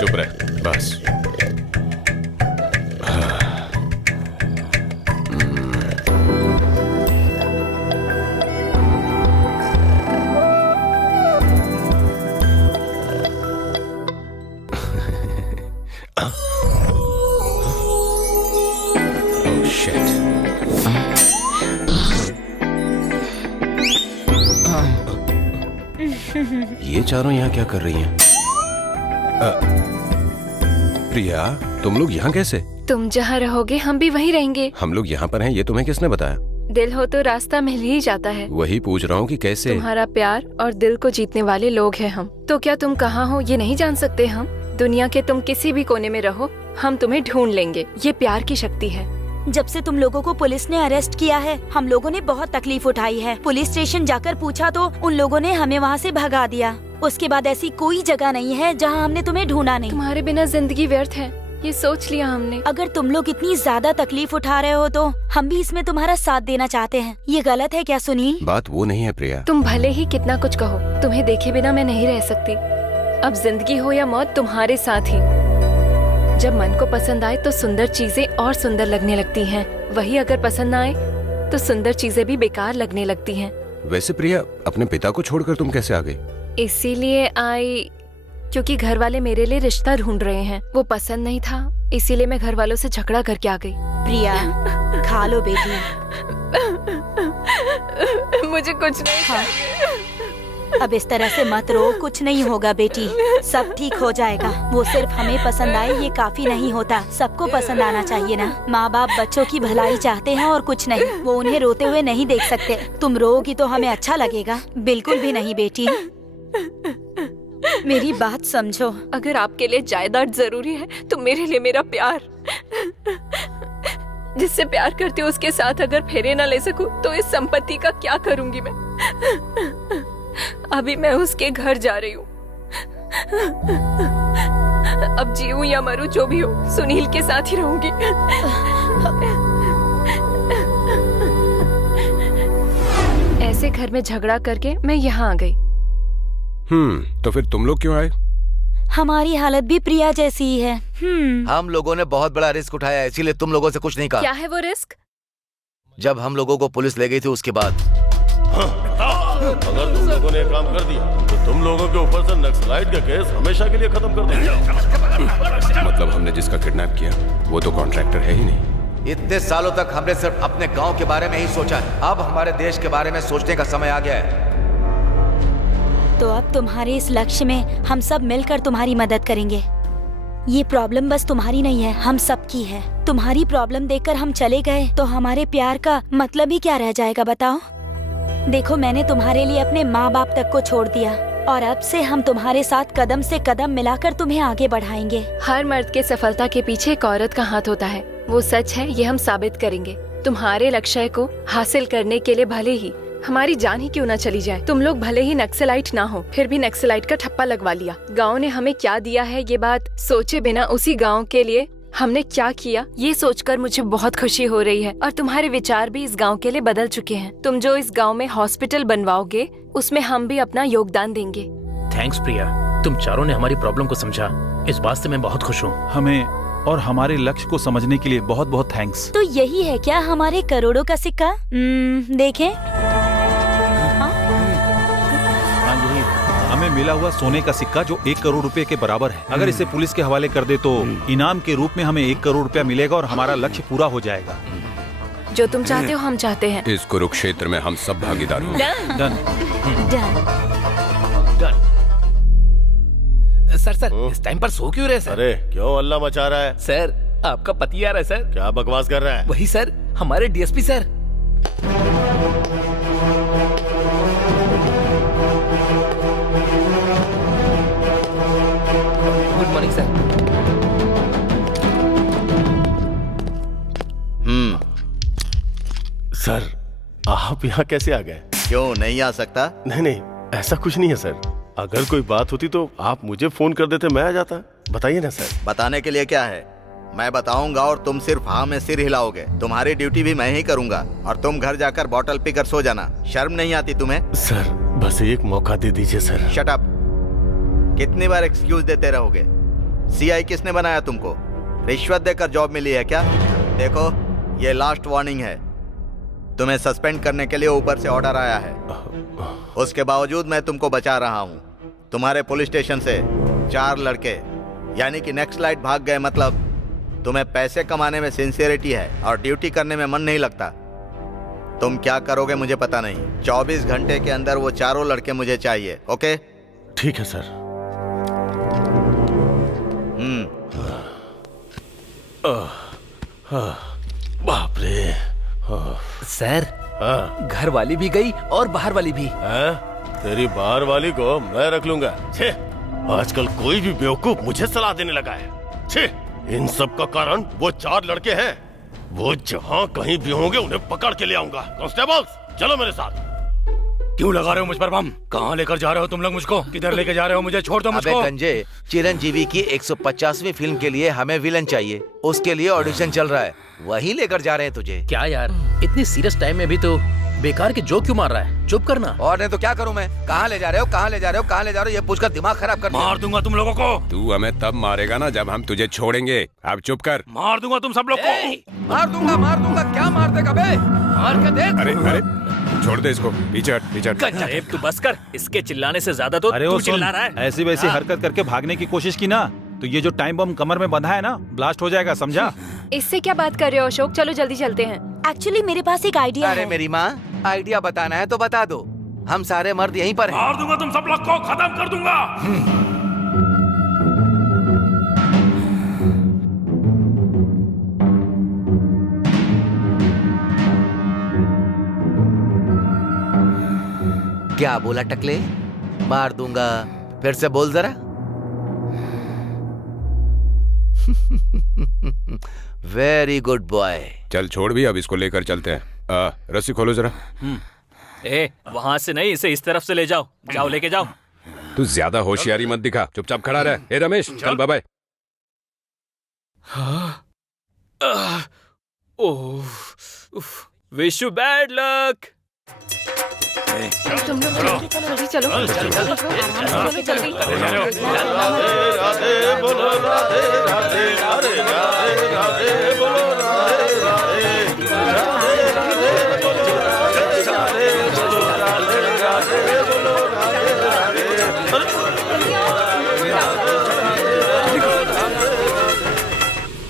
चुप रह बस। ये चारों यहाँ क्या कर रही हैं? प्रिया, तुम लोग यहाँ कैसे? तुम जहाँ रहोगे हम भी वहीं रहेंगे। हम लोग यहाँ पर हैं, ये तुम्हें किसने बताया? दिल हो तो रास्ता मिल ही जाता है। वही पूछ रहा हूँ कि कैसे। तुम्हारा प्यार और दिल को जीतने वाले लोग हैं हम। तो क्या तुम कहाँ हो ये नहीं जान सकते हम? दुनिया के तुम किसी भी कोने में रहो, हम तुम्हें ढूंढ लेंगे। ये प्यार की शक्ति है। जब से तुम लोगों को पुलिस ने अरेस्ट किया है, हम लोगों ने बहुत तकलीफ उठाई है। पुलिस स्टेशन जाकर पूछा तो उन लोगों ने हमें वहाँ से भगा दिया। उसके बाद ऐसी कोई जगह नहीं है जहाँ हमने तुम्हें ढूंढा नहीं। तुम्हारे बिना जिंदगी व्यर्थ है, ये सोच लिया हमने। अगर तुम लोग इतनी ज्यादा तकलीफ उठा रहे हो तो हम भी इसमें तुम्हारा साथ देना चाहते हैं। ये गलत है क्या सुनील? बात वो नहीं है प्रिया। तुम भले ही कितना कुछ कहो, तुम्हें देखे बिना मैं नहीं रह सकती। अब जिंदगी हो या मौत, तुम्हारे साथ ही। जब मन को पसंद आए तो सुंदर चीजें और सुंदर लगने लगती हैं। वही अगर पसंद ना आए तो सुंदर चीजें भी बेकार लगने लगती हैं। वैसे प्रिया, अपने पिता को छोड़कर तुम कैसे आ गई? इसीलिए आई क्योंकि घर वाले मेरे लिए रिश्ता ढूंढ रहे हैं। वो पसंद नहीं था, इसीलिए मैं घर वालों से झगड़ा करके आ गई। प्रिया, खा लो बेटी। मुझे कुछ नहीं चाहिए। अब इस तरह से मत रो, कुछ नहीं होगा बेटी, सब ठीक हो जाएगा। वो सिर्फ हमें पसंद आए ये काफी नहीं होता, सबको पसंद आना चाहिए ना। माँ बाप बच्चों की भलाई चाहते हैं और कुछ नहीं। वो उन्हें रोते हुए नहीं देख सकते। तुम रोगी तो हमें अच्छा लगेगा? बिल्कुल भी नहीं बेटी, मेरी बात समझो। अगर आपके लिए जायदाद जरूरी है तो मेरे लिए मेरा प्यार। जिससे प्यार करती हूँ उसके साथ अगर फेरे ना ले सकूं तो इस संपत्ति का क्या करूंगी मैं? अभी मैं उसके घर जा रही हूँ। अब जीऊं या मरूं जो भी हो, सुनील के साथ ही रहूंगी। ऐसे घर में झगड़ा करके मैं यहाँ आ गई। तो फिर तुम लोग क्यों आए? हमारी हालत भी प्रिया जैसी ही है। हम लोगों ने बहुत बड़ा रिस्क उठाया, इसीलिए तुम लोगों से कुछ नहीं कहा। क्या है वो रिस्क? जब हम लोगों को पुलिस ले गई थी उसके बाद। अगर तुम लोगों ने ये काम कर दिया तो तुम लोगों के ऊपर से नक्सलाइट का केस हमेशा के लिए खत्म कर देंगे। मतलब हमने जिसका किडनैप किया वो तो कॉन्ट्रैक्टर है ही नहीं। इतने सालों तक हमने सिर्फ अपने गांव के बारे में ही सोचा है, अब हमारे देश के बारे में सोचने का समय आ गया है। तो अब तुम्हारे इस लक्ष्य में हम सब मिलकर तुम्हारी मदद करेंगे। ये प्रॉब्लम बस तुम्हारी नहीं है, हम सब की है। तुम्हारी प्रॉब्लम देखकर हम चले गए तो हमारे प्यार का मतलब ही क्या रह जाएगा बताओ? देखो, मैंने तुम्हारे लिए अपने माँ बाप तक को छोड़ दिया और अब से हम तुम्हारे साथ कदम से कदम मिलाकर तुम्हें आगे बढ़ाएंगे। हर मर्द के सफलता के पीछे एक औरत का हाथ होता है, वो सच है, ये हम साबित करेंगे। तुम्हारे लक्ष्य को हासिल करने के लिए भले ही हमारी जान ही क्यों न चली जाए। तुम लोग भले ही नक्सलाइट ना हो, फिर भी नक्सलाइट का ठप्पा लगवा लिया। गांव ने हमें क्या दिया है ये बात सोचे बिना उसी गांव के लिए हमने क्या किया ये सोचकर मुझे बहुत खुशी हो रही है। और तुम्हारे विचार भी इस गांव के लिए बदल चुके हैं। तुम जो इस गांव में हॉस्पिटल बनवाओगे उसमें हम भी अपना योगदान देंगे। थैंक्स प्रिया, तुम चारों ने हमारी प्रॉब्लम को समझा, इस बात से मैं बहुत खुश हूँ। हमें और हमारे लक्ष्य को समझने के लिए बहुत बहुत थैंक्स। तो यही है क्या हमारे करोड़ों का सिक्का? देखें। हाँ, यही हमें मिला हुआ सोने का सिक्का जो 1 करोड़ रुपए के बराबर है। अगर इसे पुलिस के हवाले कर दे तो इनाम के रूप में हमें 1 करोड़ रुपया मिलेगा और हमारा लक्ष्य पूरा हो जाएगा। जो तुम चाहते हो हम चाहते हैं। इस कुरुक्षेत्र में हम सब भागीदार हैं। डन। सर इस टाइम पर सो क्यों रहे सर? अरे क्यों अल्लाह मचा रहा है? सर आपका पति आ रहा है सर। क्या बकवास कर रहा है? वही सर, हमारे DSP sir. Good morning sir. Sir आप यहाँ कैसे आ गए? क्यों नहीं आ सकता? नहीं, ऐसा कुछ नहीं है सर। अगर कोई बात होती तो आप मुझे फोन कर देते, मैं आ जाता। बताइए ना सर। बताने के लिए क्या है? मैं बताऊंगा और तुम सिर्फ हाँ में सिर हिलाओगे। तुम्हारी ड्यूटी भी मैं ही करूंगा और तुम घर जाकर बॉटल पीकर सो जाना। शर्म नहीं आती तुम्हें? सर बस एक मौका दे दीजिए सर। Shut up. कितनी बार एक्सक्यूज देते रहोगे? सीआई किसने बनाया तुमको? रिश्वत देकर जॉब मिली है क्या? देखो ये लास्ट वार्निंग है। तुम्हें सस्पेंड करने के लिए ऊपर से ऑर्डर आया है। उसके बावजूद मैं तुमको बचा रहा हूँ। तुम्हारे पुलिस स्टेशन से 4 लड़के यानी कि नेक्स्ट लाइट भाग गए। मतलब तुम्हें पैसे कमाने में सिंसियरिटी है और ड्यूटी करने में मन नहीं लगता। तुम क्या करोगे मुझे पता नहीं। 24 घंटे के अंदर वो 4 लड़के मुझे चाहिए। ओके? ठीक है सर। बाप रे। सर घर वाली भी गई और बाहर वाली भी। तेरी बाहर वाली को मैं रख लूंगा। छे, आजकल कोई भी बेवकूफ मुझे सलाह देने लगा है। छे, इन सब का कारण वो 4 लड़के हैं। वो जहाँ कहीं भी होंगे उन्हें पकड़ के ले आऊंगा। कांस्टेबल्स चलो मेरे साथ। क्यों लगा रहे हो मुझ पर बम? कहाँ लेकर जा रहे हो तुम लोग मुझको? किधर लेकर जा रहे हो मुझे? छोड़ दो मुझको। अबे गंजे, चिरंजीवी की 150वीं फिल्म के लिए हमें विलन चाहिए। उसके लिए ऑडिशन चल रहा है, वही लेकर जा रहे हैं तुझे। क्या यार, इतनी सीरियस टाइम में भी तो बेकार के जोक क्यों मार रहा है? चुप करना। और नहीं तो क्या करूं मैं? कहाँ ले जा रहे हो, कहाँ ले जा रहे हो, कहाँ ले जा रहे हो? ये पूछकर दिमाग खराब कर मार दूंगा तुम लोगों को। तू हमें तब मारेगा ना जब हम तुझे छोड़ेंगे। अब चुप कर। मार दूंगा तुम सब लोग को। मार दूंगा। क्या मार देगा बे? मार के देख। अरे छोड़ दे इसको। पीछे हट। अरे तू बस कर। इसके चिल्लाने से ज्यादा तो अरे तू वो सुन, चिल्ला रहा है। ऐसी वैसी हरकत करके भागने की कोशिश की ना तो ये जो टाइम बम कमर में बंधा है ना, ब्लास्ट हो जाएगा, समझा? इससे क्या बात कर रहे हो अशोक? चलो जल्दी चलते हैं। एक्चुअली मेरे पास एक आइडिया है। अरे मेरी माँ, आइडिया बताना है तो बता दो। हम सारे मर्द यहीं पर हैं। मार दूंगा तुम सब लोग को, खत्म कर दूंगा। क्या बोला टकले? मार दूंगा। फिर से बोल जरा। Very good boy. चल छोड़ भी, अब इसको लेकर चलते हैं। रस्सी खोलो जरा। वहाँ से नहीं, इसे इस तरफ से ले जाओ। जाओ लेके जाओ। तू ज्यादा होशियारी मत दिखा, चुपचाप खड़ा रह। ए रमेश चल, bye bye. Wish you bad luck. तुम लोग जल्दी चलो।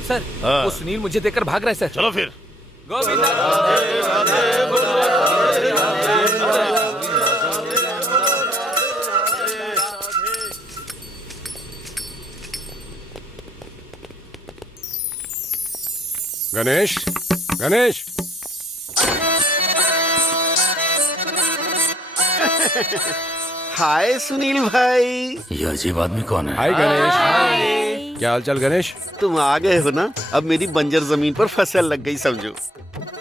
सर वो सुनील मुझे देखकर भाग रहा है सर। चलो फिर। गणेश हाय सुनील भाई। ये अजीब आदमी कौन है? हाय गणेश। क्या हाल चाल गणेश? तुम आ गए हो ना, अब मेरी बंजर जमीन पर फसल लग गई समझो।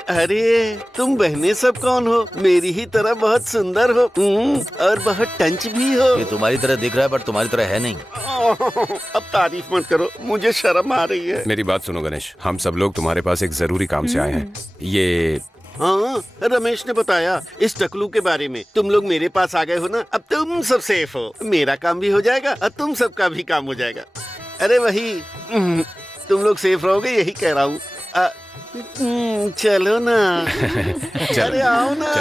अरे तुम बहनें सब कौन हो? मेरी ही तरह बहुत सुंदर हो और बहुत टंच भी हो। ये तुम्हारी तरह दिख रहा है बट तुम्हारी तरह है नहीं। अब तारीफ मत करो, मुझे शर्म आ रही है। मेरी बात सुनो गणेश, हम सब लोग तुम्हारे पास एक जरूरी काम से आए हैं। ये हाँ, रमेश ने बताया इस टकलू के बारे में। तुम लोग मेरे पास आ गए हो ना, अब तुम सब सेफ हो। मेरा काम भी हो जाएगा और तुम सबका भी काम हो जाएगा। अरे वही तुम लोग सेफ रहोगे यही कह रहा हूँ। चलो ना। अरे आओ ना,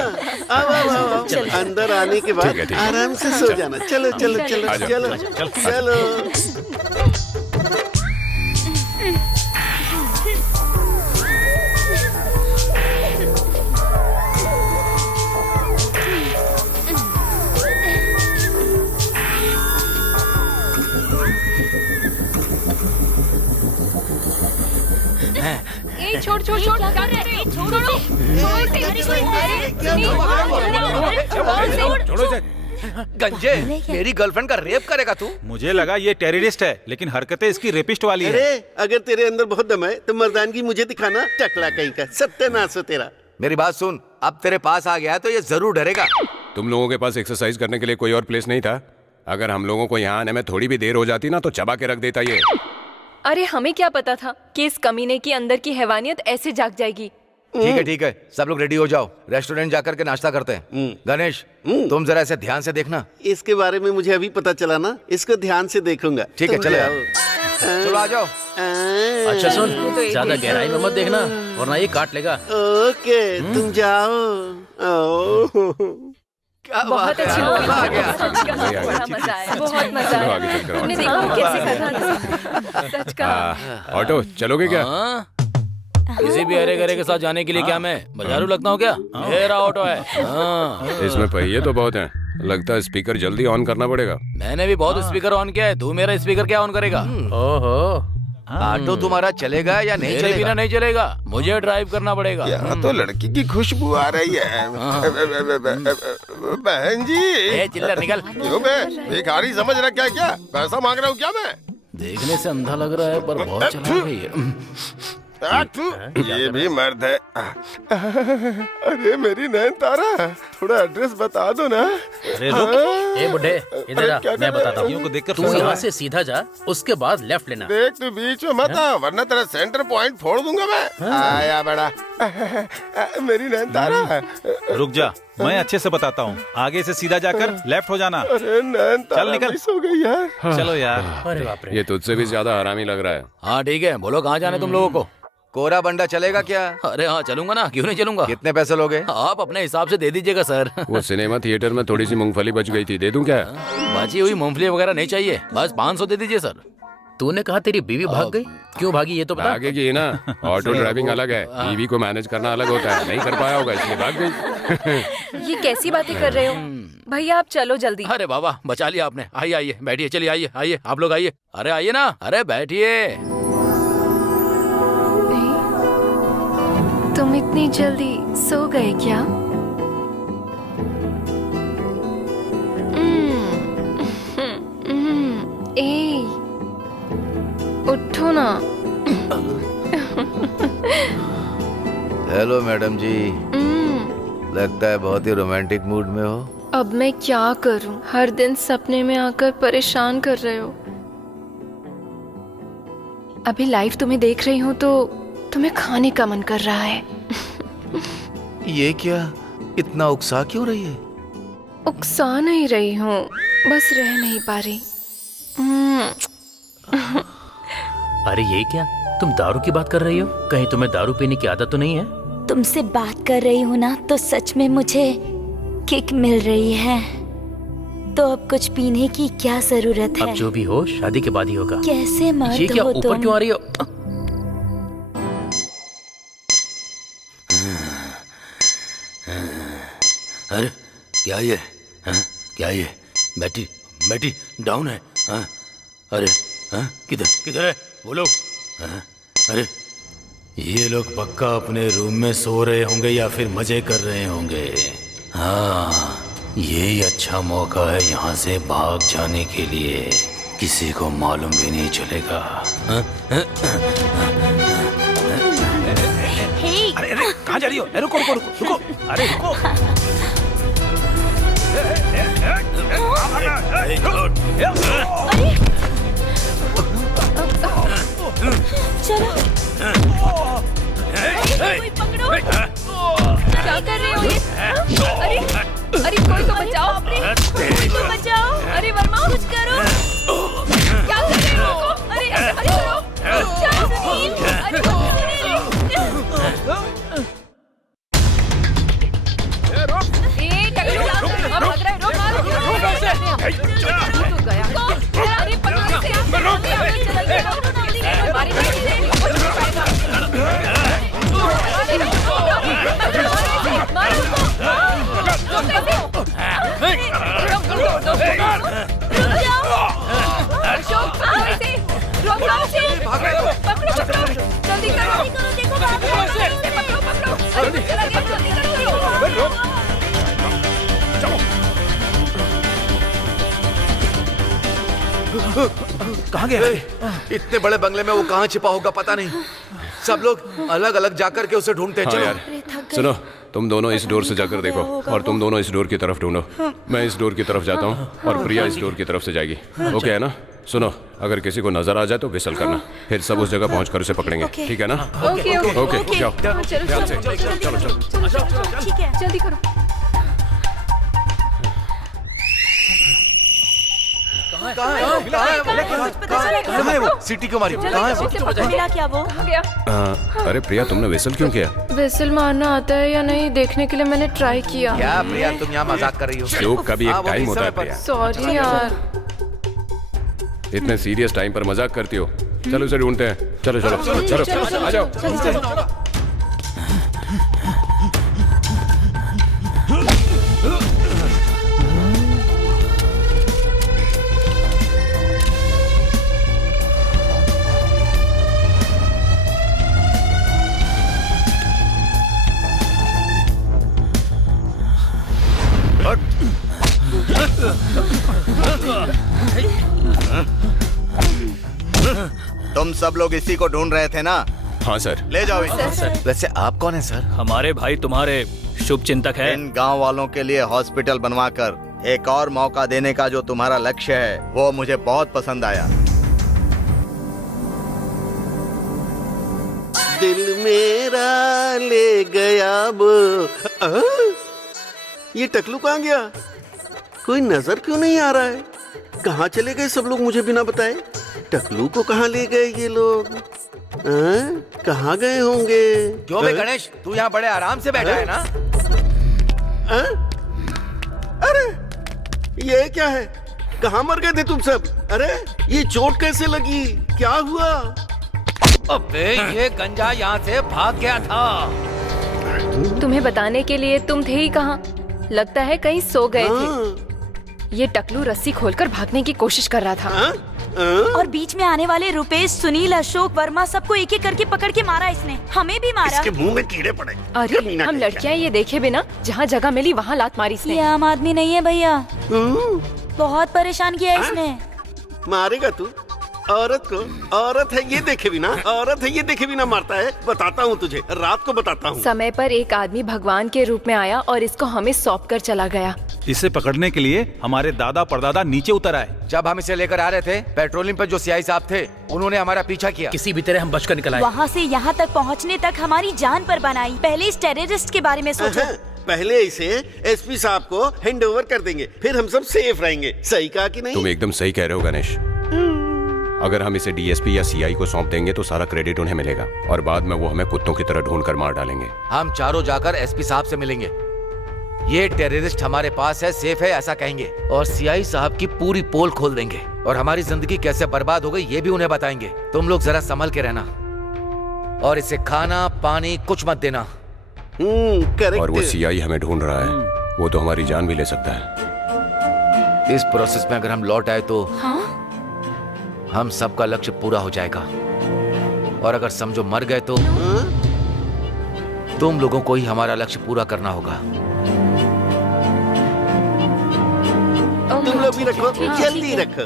आओ। अंदर आने के बाद आराम से सो जाना। चलो चलो चलो चलो चलो। छोड़ छोड़ छोड़ छोड़ो। गंजे, मेरी गर्लफ्रेंड का रेप करेगा तू? मुझे लगा ये टेररिस्ट है, लेकिन हरकतें इसकी रेपिस्ट वाली है। अरे अगर तेरे अंदर बहुत दम है तो मर्दानगी मुझे दिखाना, टकला कहीं का, सत्यानाश हो तेरा। मेरी बात सुन, अब तेरे पास आ गया है तो ये जरूर डरेगा। तुम लोगों के पास एक्सरसाइज करने के लिए कोई और प्लेस नहीं था? अगर हम लोगों को यहाँ आने में थोड़ी भी देर हो जाती ना तो चबा के रख देता ये। अरे हमें क्या पता था कि इस कमीने की अंदर की हैवानियत ऐसे जाग जाएगी। ठीक है, सब लोग रेडी हो जाओ, रेस्टोरेंट जाकर के नाश्ता करते हैं। गणेश, तुम जरा ऐसे ध्यान से देखना। इसके बारे में मुझे अभी पता चला ना, इसको ध्यान से देखूंगा। ठीक है, चले चलो आ जाओ। अच्छा सुन, ज्यादा गहराई में मत देखना वरना ये काट लेगा। ओके, तुम जाओ। बहुत अच्छी बड़ा मजा आया, बहुत मजा आया। तुमने देखा कैसे कर रहा था? सच का। ऑटो चलोगे क्या? किसी भी हरे घरे के साथ जाने के लिए क्या मैं बाजारू लगता हूँ क्या? मेरा ऑटो है। इसमें पहिए तो बहुत हैं। लगता है स्पीकर जल्दी ऑन करना पड़ेगा। मैंने भी बहुत स्पीकर ऑन किया है, तू मेरा स्पीकर क्या ऑन करेगा? ओहो, ऑटो तुम्हारा चलेगा या नहीं चलेगा? बिना नहीं चलेगा, मुझे ड्राइव करना पड़ेगा। यहाँ तो लड़की की खुशबू आ रही है। बहन जी, चिल्लर निकल। क्यों बे, भिखारी समझ रखा है क्या? पैसा मांग रहा हूँ क्या मैं? देखने से अंधा लग रहा है पर बहुत चला रही है। ये भी मर्द है। अरे मेरी नैन तारा, थोड़ा एड्रेस बता दो ना। अरे रुक, ए बुड्ढे, इधर आ, मैं बताता हूँ। तू यहाँ से सीधा जा, उसके बाद लेफ्ट लेना। देख तू बीच में मत आ, वरना तेरा सेंटर पॉइंट फोड़ दूंगा मैं। आया बड़ा। मेरी नैन तारा। रुक जा, मैं अच्छे से बताता हूँ। आगे से सीधा जाकर लेफ्ट हो जाना। अरे नैन तारा, चल निकल। मिस हो गई यार। चलो यार। अरे बाप रे, ये तुझसे भी ज्यादा हरामी लग रहा है। हाँ ठीक है, बोलो कहाँ जाने तुम लोगों को? कोरा बंडा चलेगा क्या? अरे हाँ चलूंगा ना, क्यों नहीं चलूंगा। कितने पैसे लोगे? आप अपने हिसाब से दे दीजिएगा सर। वो सिनेमा थिएटर में थोड़ी सी मूंगफली बच गई थी, दे दूं क्या? बची हुई मूंगफली वगैरह नहीं चाहिए, बस 500 दे दीजिए सर। तूने कहा तेरी बीवी भाग गई, क्यों भागी ये तो बता। भागेगी ना, ऑटो ड्राइविंग अलग है, बीवी को मैनेज करना अलग होता है। नहीं कर पाया होगा इसलिए भाग गई। ये कैसी बातें कर रहे हो भैया? आप चलो जल्दी। अरे बाबा, बचा लिया आपने। आइए आइए, बैठिए, चलिए आइए आइए, आप लोग आइए। अरे आइए ना, अरे बैठिए। तुम इतनी जल्दी सो गए क्या? ए, उठो ना। हेलो मैडम जी, लगता है बहुत ही रोमांटिक मूड में हो। अब मैं क्या करूं? हर दिन सपने में आकर परेशान कर रहे हो। अभी लाइव तुम्हें देख रही हूँ तो तुम्हें खाने का मन कर रहा है। ये क्या, इतना उकसा क्यों रही है? उकसा नहीं रही हूँ, बस रह नहीं पा रही। अरे ये क्या, तुम दारू की बात कर रही हो? कहीं तुम्हें दारू पीने की आदत तो नहीं है? तुमसे बात कर रही हूँ ना तो सच में मुझे किक मिल रही है, तो अब कुछ पीने की क्या जरूरत है? अब जो भी हो शादी के बाद ही होगा। कैसे मर्द ये क्या हो ऊपर तुम? क्यों आ रही हो? अरे क्या ये? हाँ? क्या ये? बैटरी बैटरी डाउन है। हाँ? अरे हाँ? किधर किधर है वो लोग? हाँ? अरे ये लोग पक्का अपने रूम में सो रहे होंगे या फिर मजे कर रहे होंगे। हाँ, यही अच्छा मौका है यहाँ से भाग जाने के लिए, किसी को मालूम भी नहीं चलेगा। हाँ? अरे अरे कहाँ जा रही हो? रुको रुको रुको रुको, अरे रुको। चलो, पकड़ो। क्या कर रहे हो ये? अरे अरे कोई तो बचाओ, कोई तो बचाओ। अरे वर्मा कुछ करो, क्या कर रहे हो? अरे अरे करो, बचाओ। भाग रहे हो? जल्दी करो देखो भाग रहा है। पकड़ो अरे चला गया, जल्दी करो। कहाँ गया? इतने बड़े बंगले में वो कहाँ छिपा होगा पता नहीं। सब लोग अलग अलग जाकर के उसे ढूंढते हैं। हाँ चलो यार, सुनो, तुम दोनों इस डोर से जाकर देखो और तुम दोनों इस डोर की तरफ ढूंढो। मैं इस डोर की तरफ जाता हूँ और प्रिया इस डोर की तरफ से जाएगी। ओके है ना? सुनो, अगर किसी को नजर आ जाए तो विसल करना, फिर सब उस जगह पहुंचकर उसे पकड़ेंगे। ठीक है ना? ओके जाओ, ध्यान से। चलो ठीक है, जल्दी करो। कहाँ है वो? सीटी क्यों मारी? कहाँ है वो? मिला क्या वो? अरे प्रिया, तुमने विसल क्यों किया? विसल मारना आता है या नहीं देखने के लिए मैंने ट्राई किया। क्या प्रिया, तुम यहाँ मजाक कर रही हो? जोक का भी एक टाइम होता है प्रिया। सॉरी यार। इतने सीरियस टाइम पर मजाक करती हो। चलो उसे ढूंढते हैं। चलो चलो चलो आ जाओ। तुम सब लोग इसी को ढूंढ रहे थे ना? हाँ सर। ले जाओ इसे। वैसे आप कौन है सर? हमारे भाई तुम्हारे शुभ चिंतक है। इन गांव वालों के लिए हॉस्पिटल बनवाकर एक और मौका देने का जो तुम्हारा लक्ष्य है वो मुझे बहुत पसंद आया। दिल मेरा ले गया वो। ये टकलू कहाँ गया? कोई नजर क्यों नहीं आ रहा है? कहाँ चले गए सब लोग मुझे बिना बताए? टकलू को कहाँ ले गए ये लोग? कहाँ गए होंगे? क्यों बे गणेश, तू यहाँ बड़े आराम से बैठा है ना? अरे ये क्या है? कहाँ मर गए थे तुम सब? अरे ये चोट कैसे लगी? क्या हुआ? अबे ये गंजा यहाँ से भाग गया था। तुम्हें बताने के लिए तुम थे ही कहाँ? लगता है कहीं सो गए थे। ये टकलू रस्सी खोलकर भागने की कोशिश कर रहा था। और बीच में आने वाले रुपेश, सुनील, अशोक, वर्मा सबको एक एक करके पकड़ के मारा इसने। हमें भी मारा। इसके मुंह में कीड़े पड़े। अरे हम लड़कियां ये देखे बिना जहाँ जगह मिली वहाँ लात मारी इसने। ये आम आदमी नहीं है भैया, बहुत परेशान किया इसने। मारेगा तू औरत को? औरत है ये देखे बिना, औरत है ये देखे बिना मारता है? बताता हूँ तुझे, रात को बताता हूँ। समय पर एक आदमी भगवान के रूप में आया और इसको हमें सौंप कर चला गया। इसे पकड़ने के लिए हमारे दादा परदादा नीचे उतर आए। जब हम इसे लेकर आ रहे थे, पेट्रोलिंग पर जो सीआई साहब थे उन्होंने हमारा पीछा किया। किसी भी तरह हम बचकर निकल आए। वहाँ से यहाँ तक पहुँचने तक हमारी जान पर बनाई। पहले इस टेररिस्ट के बारे में सोचो। पहले इसे एसपी साहब को हैंड ओवर कर देंगे, फिर हम सब सेफ रहेंगे। सही कहा कि नहीं? तुम एकदम सही कह रहे हो गणेश। अगर हम इसे डीएसपी या सीआई को सौंप देंगे तो सारा क्रेडिट उन्हें मिलेगा और बाद में वो हमें कुत्तों की तरह ढूंढकर मार डालेंगे। हम चारों जाकर एसपी साहब से मिलेंगे। ये टेररिस्ट हमारे पास है, सेफ है ऐसा कहेंगे और सीआई साहब की पूरी पोल खोल देंगे और हमारी जिंदगी कैसे बर्बाद हो गई ये भी उन्हें बताएंगे। तुम लोग जरा संभल के रहना और इसे खाना पानी कुछ मत देना। और वो सीआई हमें ढूंढ रहा है, वो तो हमारी जान भी ले सकता है। इस प्रोसेस में अगर हम लौट आए तो हम सबका लक्ष्य पूरा हो जाएगा और अगर समझो मर गए तो तुम लोगों को ही हमारा लक्ष्य पूरा करना होगा। तुम लोग भी रखो, जल्दी रखो।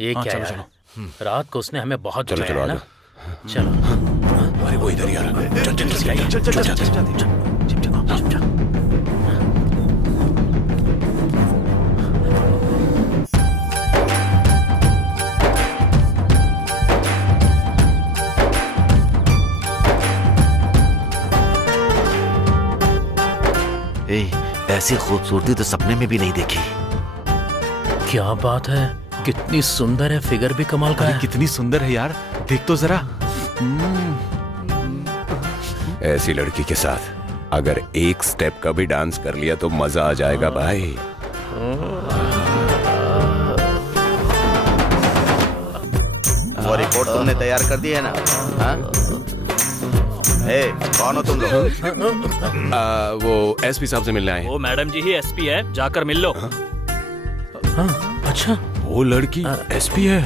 ये क्या है? रात को उसने हमें बहुत चलो चलो ना। चलो। अरे वो इधर ही आ रहा है। चल चल ऐसी खूबसूरती तो सपने में भी नहीं देखी। क्या बात है, कितनी सुंदर है, फिगर भी कमाल का है। कितनी सुंदर है यार, देख तो जरा। ऐसी लड़की के साथ अगर एक स्टेप का भी डांस कर लिया तो मजा आ जाएगा भाई। वो रिपोर्ट तुमने तैयार कर दी है ना? कौन हो तुम लोग? वो एसपी साहब से मिलने आए। वो मैडम जी ही एसपी है, जाकर मिल लो। अच्छा। वो लड़की एसपी है।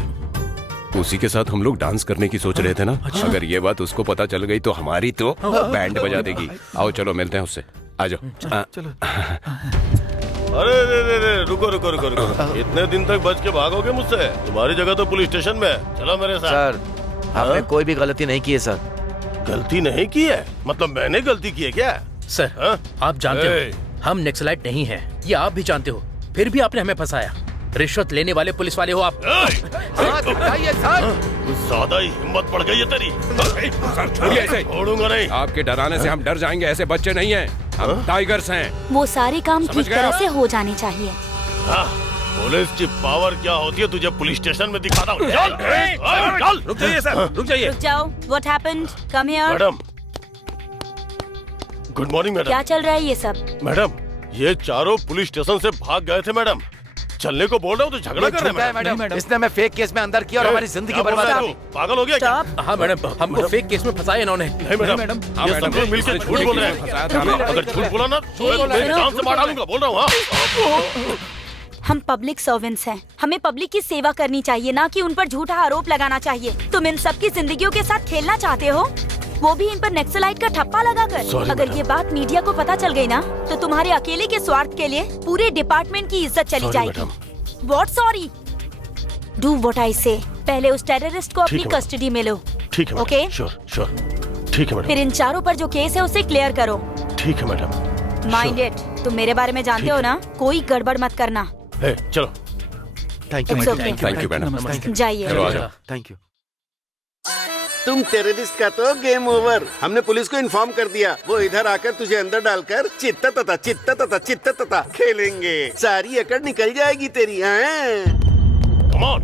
उसी के साथ हम लोग डांस करने की सोच रहे थे ना। अगर ये बात उसको पता चल गई तो हमारी तो बैंड बजा देगी। आओ चलो मिलते हैं उससे। आ जाओ। चलो। अरे रुको रुको रुको रुको। इतने दिन तक बच के भागोगे मुझसे? तुम्हारी जगह तो पुलिस स्टेशन में है। चलो मेरे साथ। सर, हमने कोई भी गलती नहीं की है सर। गलती नहीं की है? मतलब मैंने गलती की है क्या? सर, आप जानते हो हम नक्सलाइट नहीं हैं। ये आप भी जानते हो, फिर भी आपने हमें फंसाया। रिश्वत लेने वाले पुलिस वाले हो आप। कुछ ज्यादा ही हिम्मत पड़ गई है तेरी। सर छोड़िए इसे। छोड़ूंगा नहीं। आपके डराने से हम डर जाएंगे। ऐसे बच्चे नहीं हैं, हम टाइगर्स हैं। वो सारे काम ठीक तरह से हो जाने चाहिए। पुलिस की पावर क्या होती है तुझे पुलिस स्टेशन में दिखाता हूँ। चल। रुक जाइए सर, रुक जाइए। रुक जाओ। What happened? Come here. Madam, good morning madam. क्या चल रहा है ये सब? मैडम, ये चारों पुलिस स्टेशन से भाग गए थे मैडम। चलने को बोल रहा हूँ तो झगड़ा कर रहे हैं मैडम। इसने हमें फेक केस में अंदर किया और हमारी जिंदगी बर्बाद कर दी। पागल हो गया क्या? हाँ मैडम, हमको फेक केस में फंसाया इन्होंने। नहीं मैडम, ये सब लोग मिलकर झूठ बोल रहे हैं। अगर झूठ बोला ना तो मैं जान से मार डालूंगा। बोल रहा हूँ। हम पब्लिक सर्वेंट्स हैं। हमें पब्लिक की सेवा करनी चाहिए, ना कि उन पर झूठा आरोप लगाना चाहिए। तुम इन सब की जिंदगियों के साथ खेलना चाहते हो, वो भी इन पर नक्सलाइट का ठप्पा लगाकर। अगर ये बात मीडिया को पता चल गई ना तो तुम्हारे अकेले के स्वार्थ के लिए पूरे डिपार्टमेंट की इज्जत चली जाएगी। What sorry? Do what I say. पहले उस टेररिस्ट को अपनी कस्टडी में लो। ठीक है। ओके? Sure sure. ठीक है मैडम। फिर इन चारों पर जो केस है उसे क्लियर करो। ठीक है मैडम। Mind it. तुम मेरे बारे में जानते हो ना, कोई गड़बड़ मत करना। चलो। Thank you It's madam. okay. Thank you madam. जाइए। चलो आ जाओ। Thank you. तुम टेररिस्ट का तो गेम ओवर। हमने पुलिस को इन्फॉर्म कर दिया। वो इधर आकर तुझे अंदर डालकर चित्ता तता खेलेंगे। सारी अकड़ निकल जाएगी तेरी। Come on.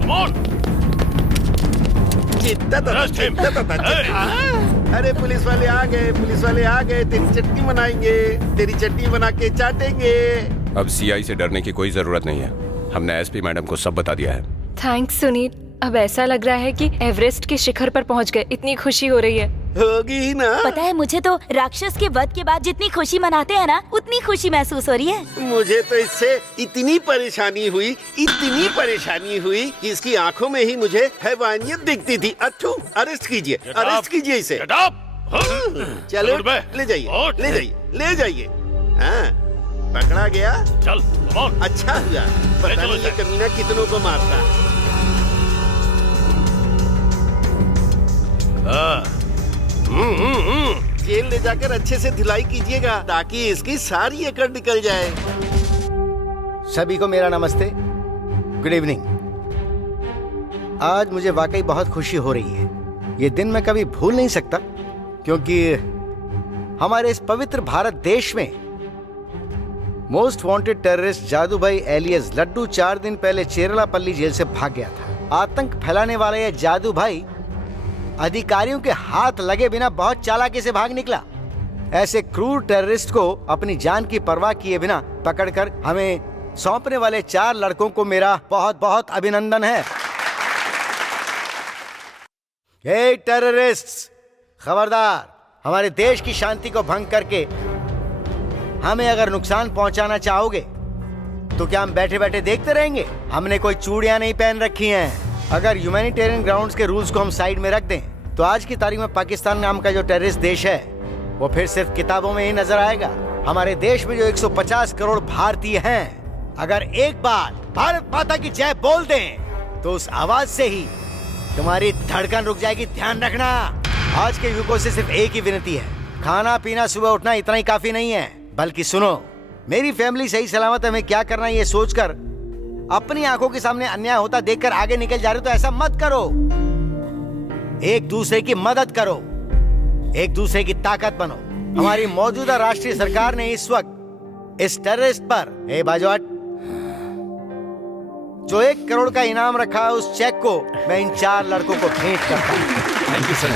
Come on. चित्ता तता। अरे पुलिस वाले आ गए, पुलिस वाले आ गए। तेरी चटनी बनाएंगे, तेरी चटनी बना के चाटेंगे। अब सीआई से डरने की कोई जरूरत नहीं है। हमने एसपी मैडम को सब बता दिया है। थैंक्स सुनील। अब ऐसा लग रहा है कि एवरेस्ट के शिखर पर पहुंच गए। इतनी खुशी हो रही है। होगी ही ना। पता है, मुझे तो राक्षस के वध के बाद जितनी खुशी मनाते हैं ना, उतनी खुशी महसूस हो रही है। मुझे तो इससे इतनी परेशानी हुई कि इसकी आंखों में ही मुझे हैवानियत दिखती थी। अच्छू, अरेस्ट कीजिए, अरेस्ट कीजिए इसे। चलो ले जाइए। हाँ, पकड़ा गया। चल, अच्छा हुआ। पता नहीं ये कमीना कितनों को मारता। जेल ले जाकर अच्छे से धुलाई कीजिएगा ताकि इसकी सारी अकड़ निकल जाए। सभी को मेरा नमस्ते, गुड इवनिंग। आज मुझे वाकई बहुत खुशी हो रही है। ये दिन मैं कभी भूल नहीं सकता, क्योंकि हमारे इस पवित्र भारत देश में मोस्ट वांटेड टेररिस्ट जादू भाई एलियस लड्डू 4 दिन पहले चेरलापल्ली जेल से भाग गया था। आतंक फैलाने वाला यह जादू भाई अधिकारियों के हाथ लगे बिना बहुत चालाकी से भाग निकला। ऐसे क्रूर टेररिस्ट को अपनी जान की परवाह किए बिना पकड़कर हमें सौंपने वाले 4 लड़कों को मेरा बहुत बहुत अभिनंदन है। हे टेररिस्ट्स, खबरदार, हमारे देश की शांति को भंग करके हमें अगर नुकसान पहुंचाना चाहोगे तो क्या हम बैठे बैठे देखते रहेंगे? हमने कोई चूड़ियां नहीं पहन रखी हैं। अगर ह्यूमैनिटेरियन ग्राउंड्स के रूल्स को हम साइड में रख दें तो आज की तारीख में पाकिस्तान नाम का जो टेररिस्ट देश है वो फिर सिर्फ किताबों में ही नजर आएगा। हमारे देश में जो 150 करोड़ भारतीय हैं, अगर एक बार भारत माता की जय बोल दें तो उस आवाज से ही तुम्हारी धड़कन रुक जाएगी। ध्यान रखना, आज के युवकों से सिर्फ एक ही विनती है, खाना पीना सुबह उठना इतना ही काफी नहीं है, बल्कि सुनो, मेरी फैमिली सही सलामत है, हमें क्या करना है ये सोचकर अपनी आंखों के सामने अन्याय होता देखकर आगे निकल जा रहे हो तो ऐसा मत करो। एक दूसरे की मदद करो, एक दूसरे की ताकत बनो। हमारी मौजूदा राष्ट्रीय सरकार ने इस वक्त इस टेररिस्ट पर बाजवाट जो 1 करोड़ का इनाम रखा है, उस चेक को मैं इन 4 लड़कों को भेंट करता हूँ। Thank you sir.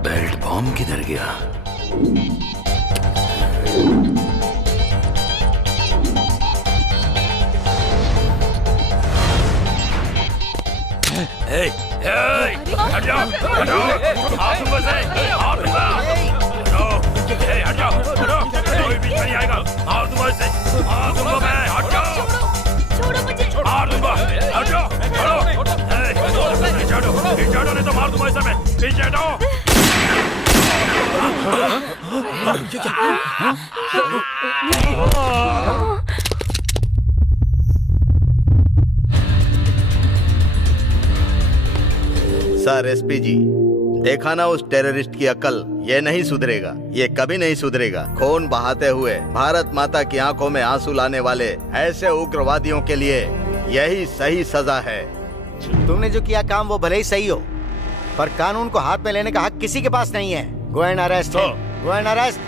Belt bomb किधर गया? हट जाओ, हाथ ऊपर से, हाथ ऊपर, हट जाओ, कोई बीच में नहीं आएगा। मार दूंगा मैं, हट जाओ। छोड़ो मुझे। मार दूंगा, हट जाओ। पीछे हटो, नहीं तो मार दूंगा इसे मैं। पीछे हटो। सर एसपी जी, देखा ना उस टेररिस्ट की अकल, ये नहीं सुधरेगा, ये कभी नहीं सुधरेगा। खून बहाते हुए भारत माता की आंखों में आंसू लाने वाले ऐसे उग्रवादियों के लिए यही सही सजा है। तुमने जो किया काम वो भले ही सही हो, पर कानून को हाथ में लेने का हक किसी के पास नहीं है। Go and arrest, go and arrest.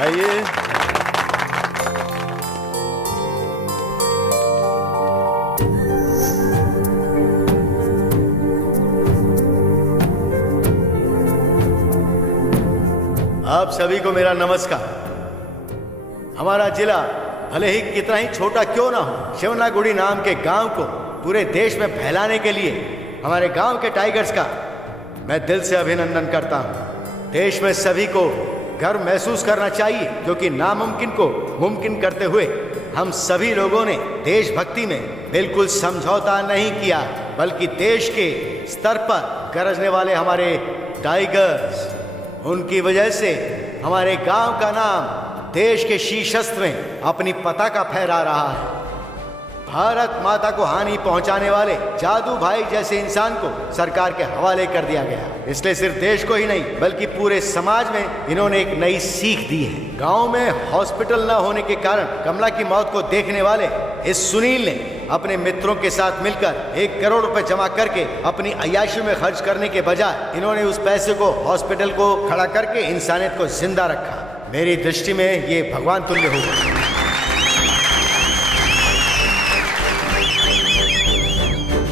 आइए। आप सभी को मेरा नमस्कार। हमारा जिला भले ही कितना ही छोटा क्यों ना हो, शिवनागुड़ी नाम के गांव को पूरे देश में फैलाने के लिए हमारे गांव के टाइगर्स का मैं दिल से अभिनंदन करता हूं। देश में सभी को गर्व महसूस करना चाहिए, क्योंकि नामुमकिन को मुमकिन करते हुए हम सभी लोगों ने देशभक्ति में बिल्कुल समझौता नहीं किया, बल्कि देश के स्तर पर गरजने वाले हमारे टाइगर्स, उनकी वजह से हमारे गांव का नाम देश के शीर्षस्थ में अपनी पताका फहरा रहा है। भारत माता को हानि पहुंचाने वाले जादू भाई जैसे इंसान को सरकार के हवाले कर दिया गया। इसलिए सिर्फ देश को ही नहीं बल्कि पूरे समाज में इन्होंने एक नई सीख दी है। गांव में हॉस्पिटल न होने के कारण कमला की मौत को देखने वाले इस सुनील ने अपने मित्रों के साथ मिलकर 1 करोड़ रुपए जमा करके अपनी अय्याशी में खर्च करने के बजाय इन्होंने उस पैसे को हॉस्पिटल को खड़ा करके इंसानियत को जिंदा रखा। मेरी दृष्टि में ये भगवान तुल्य होगा।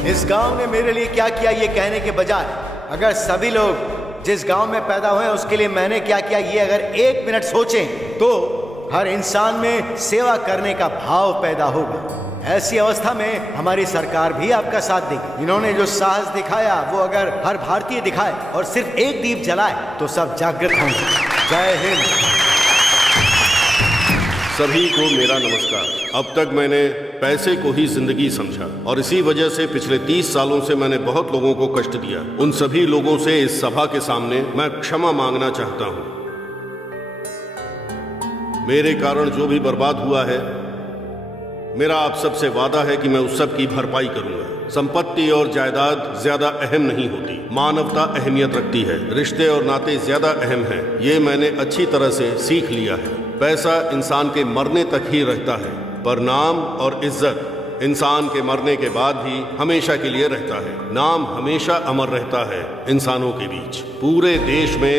इस गांव ने मेरे लिए क्या किया ये कहने के बजाय अगर सभी लोग जिस गांव में पैदा हुए उसके लिए मैंने क्या किया ये अगर 1 मिनट सोचें तो हर इंसान में सेवा करने का भाव पैदा होगा। ऐसी अवस्था में हमारी सरकार भी आपका साथ देगी। इन्होंने जो साहस दिखाया वो अगर हर भारतीय दिखाए और सिर्फ एक दीप जलाए तो सब जागृत होंगे। जय हिंद। सभी को मेरा नमस्कार। अब तक मैंने पैसे को ही जिंदगी समझा और इसी वजह से पिछले 30 सालों से मैंने बहुत लोगों को कष्ट दिया। उन सभी लोगों से इस सभा के सामने मैं क्षमा मांगना चाहता हूं। मेरे कारण जो भी बर्बाद हुआ है, मेरा आप सबसे वादा है कि मैं उस सब की भरपाई करूंगा। संपत्ति और जायदाद ज्यादा अहम नहीं होती, मानवता अहमियत रखती है। रिश्ते और नाते ज्यादा अहम हैं, ये मैंने अच्छी तरह से सीख लिया है। पैसा इंसान के मरने तक ही रहता है, पर नाम और इज्जत इंसान के मरने के बाद भी हमेशा के लिए रहता है। नाम हमेशा अमर रहता है इंसानों के बीच। पूरे देश में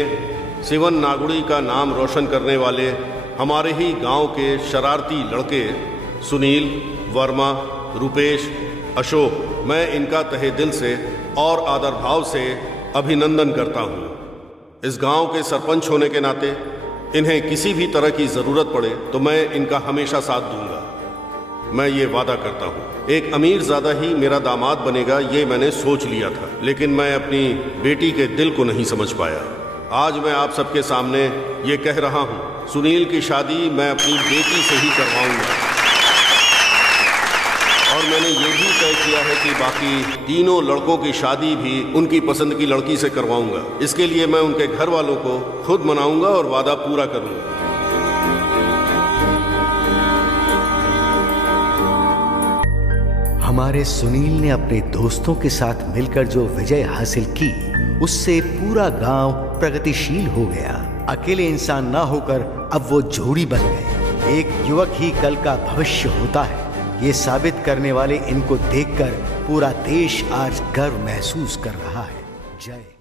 शिवनागुड़ी का नाम रोशन करने वाले हमारे ही गांव के शरारती लड़के सुनील, वर्मा, रुपेश, अशोक, मैं इनका तहे दिल से और आदर भाव से अभिनंदन करता हूँ। इस गांव के सरपंच होने के नाते इन्हें किसी भी तरह की जरूरत पड़े तो मैं इनका हमेशा साथ दूंगा। मैं ये वादा करता हूँ। एक अमीर ज़्यादा ही मेरा दामाद बनेगा ये मैंने सोच लिया था, लेकिन मैं अपनी बेटी के दिल को नहीं समझ पाया। आज मैं आप सबके सामने ये कह रहा हूँ, सुनील की शादी मैं अपनी बेटी से ही करवाऊंगा। और मैंने ये भी तय किया है कि बाकी तीनों लड़कों की शादी भी उनकी पसंद की लड़की से करवाऊंगा। इसके लिए मैं उनके घर वालों को खुद मनाऊंगा और वादा पूरा करूंगा। हमारे सुनील ने अपने दोस्तों के साथ मिलकर जो विजय हासिल की, उससे पूरा गांव प्रगतिशील हो गया। अकेले इंसान ना होकर अब वो जोड़ी बन गए। एक युवक ही कल का भविष्य होता है, ये साबित करने वाले इनको देखकर पूरा देश आज गर्व महसूस कर रहा है। जय